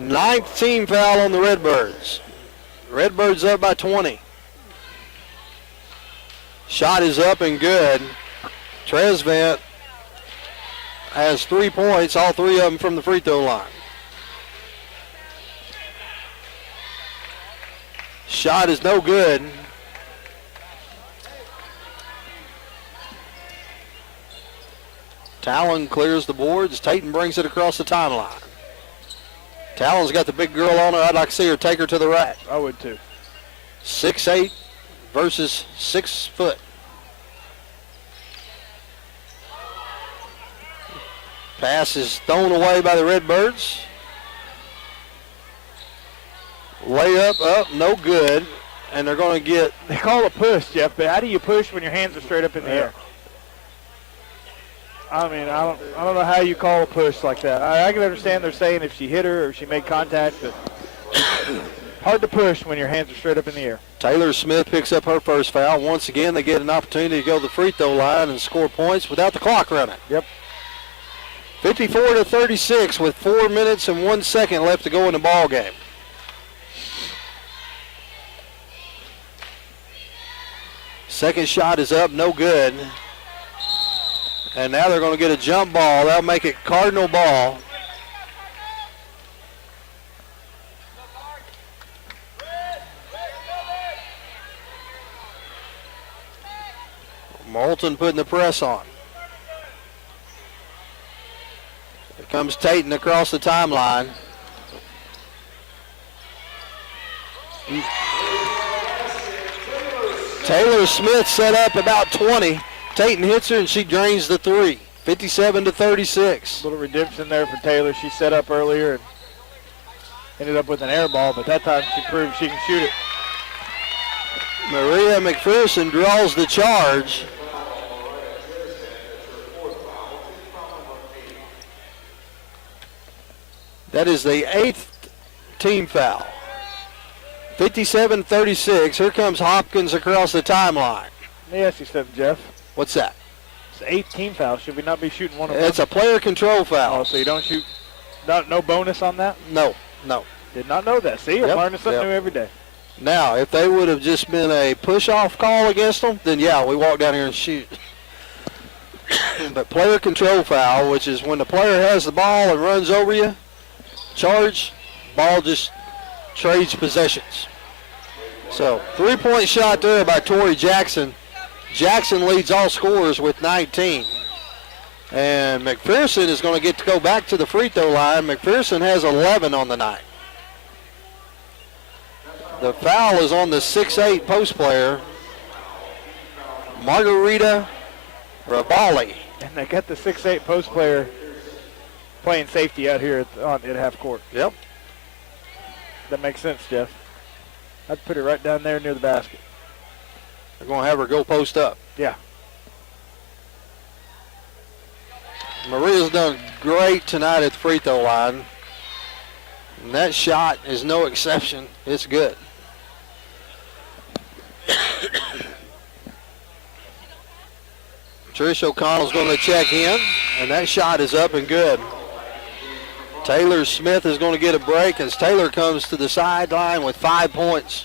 9th team foul on the Redbirds. Redbirds up by 20. Shot is up and good. Tresvant has 3 points, all three of them from the free throw line. Shot is no good. Talon clears the boards. Tayton brings it across the timeline. Talon's got the big girl on her. I'd like to see her take her to the rack. I would too. 6'8" versus 6 foot. Pass is thrown away by the Redbirds. Layup up, no good. And they're going to get... They call a push, Jeff, but how do you push when your hands are straight up in the air? I mean, I don't know how you call a push like that. I can understand they're saying if she hit her or she made contact, but hard to push when your hands are straight up in the air. Taylor Smith picks up her first foul. Once again, they get an opportunity to go to the free throw line and score points without the clock running. Yep. 54-36 with 4 minutes and 1 second left to go in the ball game. Second shot is up, no good. And now they're going to get a jump ball. That'll make it Cardinal ball. Morrilton putting the press on. Here comes Tayton across the timeline. Taylor Smith set up about 20. Tayton hits her and she drains the three. 57-36. A little redemption there for Taylor. She set up earlier and ended up with an air ball, but that time she proved she can shoot it. Maria McPherson draws the charge. That is the 8th team foul. 57-36. Here comes Hopkins across the timeline. Let me ask you something, Jeff. What's that? It's the 8th team foul. Should we not be shooting one of It's a player control foul. Oh, so you don't shoot, no bonus on that? No. Did not know that. See, I'm learning something new every day. Now, if they would have just been a push-off call against them, then yeah, we walk down here and shoot. But player control foul, which is when the player has the ball and runs over you, charge, ball just trades possessions. So 3-point shot there by Torrey Jackson. Jackson leads all scorers with 19. And McPherson is going to get to go back to the free throw line. McPherson has 11 on the night. The foul is on the 6'8" post player, Margarita Rabali. And they got the 6'8" post player playing safety out here at half court. Yep. That makes sense, Jeff. I'd put it right down there near the basket. They're going to have her go post up. Yeah. Maria's done great tonight at the free throw line. And that shot is no exception. It's good. Trish O'Connell's going to check in, and that shot is up and good. Taylor Smith is going to get a break as Taylor comes to the sideline with 5 points.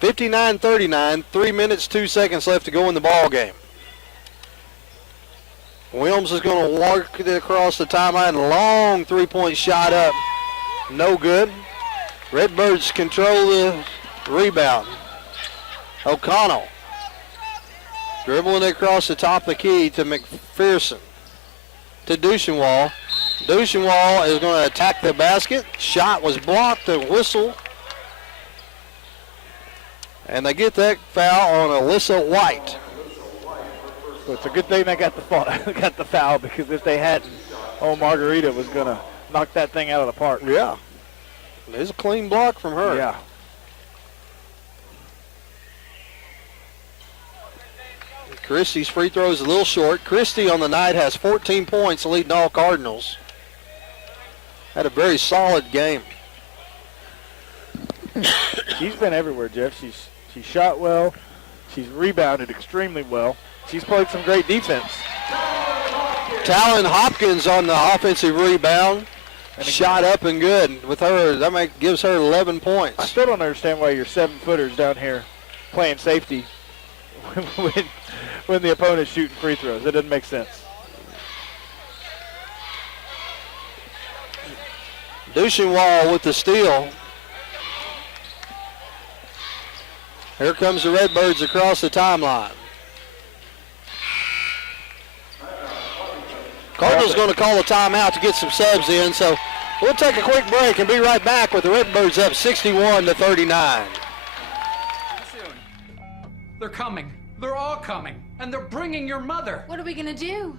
59-39, 3 minutes, 2 seconds left to go in the ball game. Williams is going to walk it across the timeline. Long 3-point shot up. No good. Redbirds control the rebound. O'Connell dribbling across the top of the key to McPherson. To Duchenwall. Duchenwall is going to attack the basket. Shot was blocked. The whistle. And they get that foul on Alyssa White. So it's a good thing they got the foul, because if they hadn't, Margarita was going to knock that thing out of the park. Yeah. There's a clean block from her. Yeah. Christie's free throw is a little short. Christie on the night has 14 points, leading all Cardinals. Had a very solid game. She's been everywhere, Jeff. She shot well. She's rebounded extremely well. She's played some great defense. Talon Hopkins on the offensive rebound. Shot up and good with her. That gives her 11 points. I still don't understand why your 7-footers down here playing safety when the opponent's shooting free throws. It doesn't make sense. Duchenwall with the steal. Here comes the Redbirds across the timeline. Cardinals going to call a timeout to get some subs in, so we'll take a quick break and be right back with the Redbirds up 61-39. They're coming. They're all coming. And they're bringing your mother. What are we gonna do?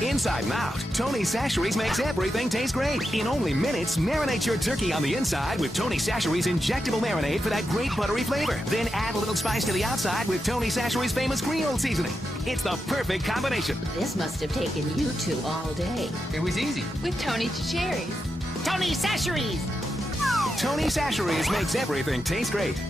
Inside and out, Tony Chachere's makes everything taste great. In only minutes, marinate your turkey on the inside with Tony Chachere's injectable marinade for that great buttery flavor. Then add a little spice to the outside with Tony Chachere's famous Creole seasoning. It's the perfect combination. This must have taken you two all day. It was easy. With Tony Chachere's. Tony Chachere's! Tony Chachere's makes everything taste great.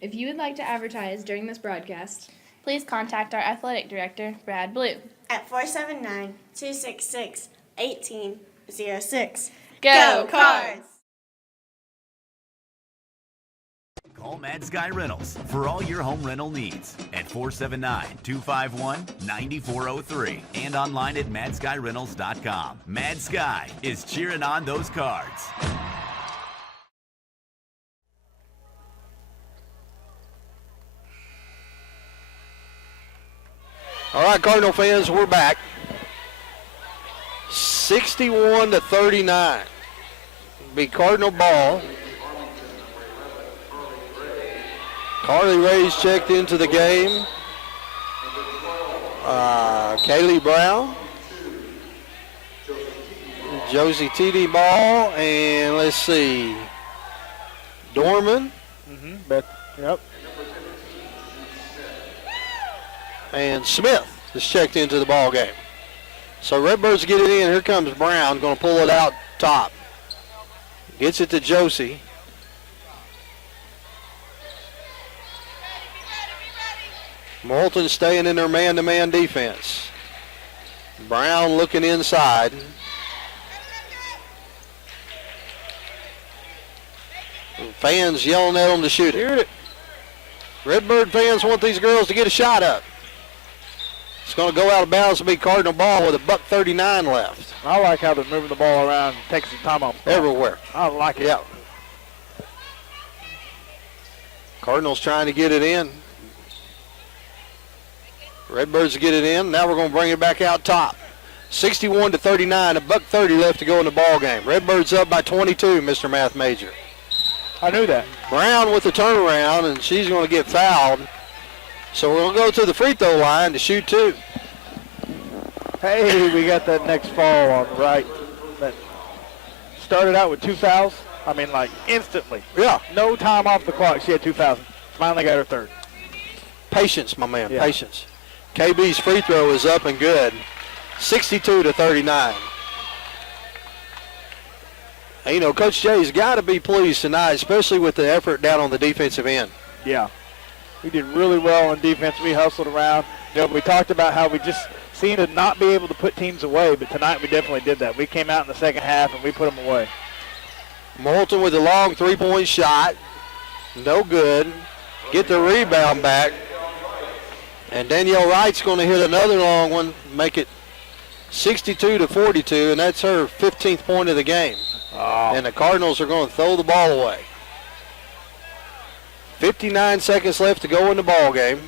If you would like to advertise during this broadcast, please contact our athletic director, Brad Blue, at 479-266-1806. Go Cards! Call Mad Sky Rentals for all your home rental needs at 479-251-9403 and online at madskyrentals.com. Mad Sky is cheering on those Cards. All right, Cardinal fans, we're back. 61-39. Be Cardinal ball. Carly Ray's checked into the game. Kaylee Brown. Josie TD Ball. And let's see. Dorman. Yep. And Smith is checked into the ball game. So Redbirds get it in. Here comes Brown, going to pull it out top. Gets it to Josie. Morrilton staying in their man-to-man defense. Brown looking inside. Fans yelling at them to shoot it. Redbird fans want these girls to get a shot up. It's going to go out of bounds to be Cardinal ball with $1:39 left. I like how they're moving the ball around, takes some time off. Everywhere. I like it. Yeah. Cardinals trying to get it in. Redbirds get it in. Now we're going to bring it back out top. 61-39, a buck 30 left to go in the ball game. Redbirds up by 22, Mr. Math Major. I knew that. Brown with the turnaround, and she's going to get fouled. So we're going to go to the free throw line to shoot 2. Hey, we got that next fall on the right. That started out with 2 fouls. I mean, like, instantly. Yeah. No time off the clock. She had 2 fouls. Finally got her third. Patience, my man, Yeah. patience. KB's free throw is up and good. 62-39. And, you know, Coach Jay's got to be pleased tonight, especially with the effort down on the defensive end. Yeah. We did really well on defense. We hustled around. You know, we talked about how we just seemed to not be able to put teams away, but tonight we definitely did that. We came out in the second half and we put them away. Morrilton with a long three-point shot. No good. Get the rebound back. And Danielle Wright's going to hit another long one, make it 62-42, and that's her 15th point of the game. Oh. And the Cardinals are going to throw the ball away. 59 seconds left to go in the ball game.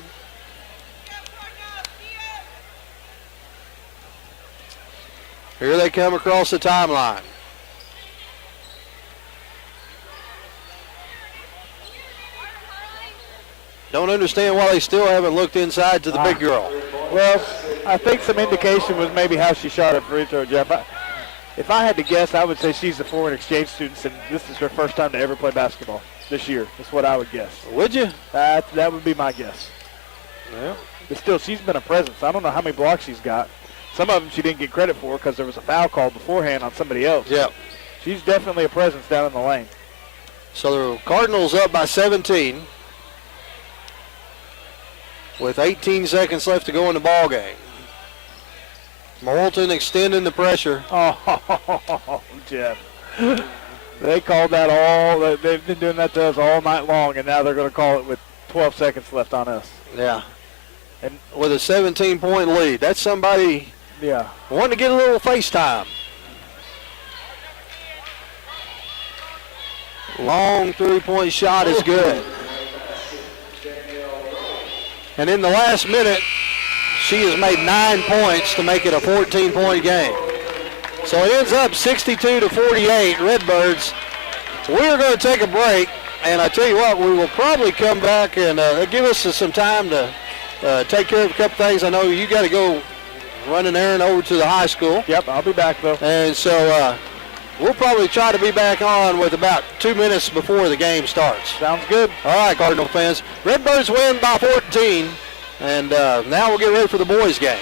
Here they come across the timeline. Don't understand why they still haven't looked inside to the big girl. Well, I think some indication was maybe how she shot her free throw, Jeff. If I had to guess, I would say she's a foreign exchange student, and this is her first time to ever play basketball this year. That's what I would guess. Would you? That would be my guess. Yeah. But still, she's been a presence. I don't know how many blocks she's got. Some of them she didn't get credit for because there was a foul called beforehand on somebody else. Yeah. She's definitely a presence down in the lane. So the Cardinals up by 17 with 18 seconds left to go in the ball game. Morrilton extending the pressure. Oh, Jeff. They called that all. They've been doing that to us all night long, and now they're going to call it with 12 seconds left on us. Yeah. And with a 17-point lead. That's somebody wanting to get a little FaceTime. Long three-point shot is good. And in the last minute, she has made 9 points to make it a 14-point game. So it ends up 62-48, Redbirds. We're going to take a break, and I tell you what, we will probably come back and give us some time to take care of a couple things. I know you got to go run an errand over to the high school. Yep, I'll be back, though. And so we'll probably try to be back on with about 2 minutes before the game starts. Sounds good. All right, Cardinal fans. Redbirds win by 14, and now we'll get ready for the boys' game.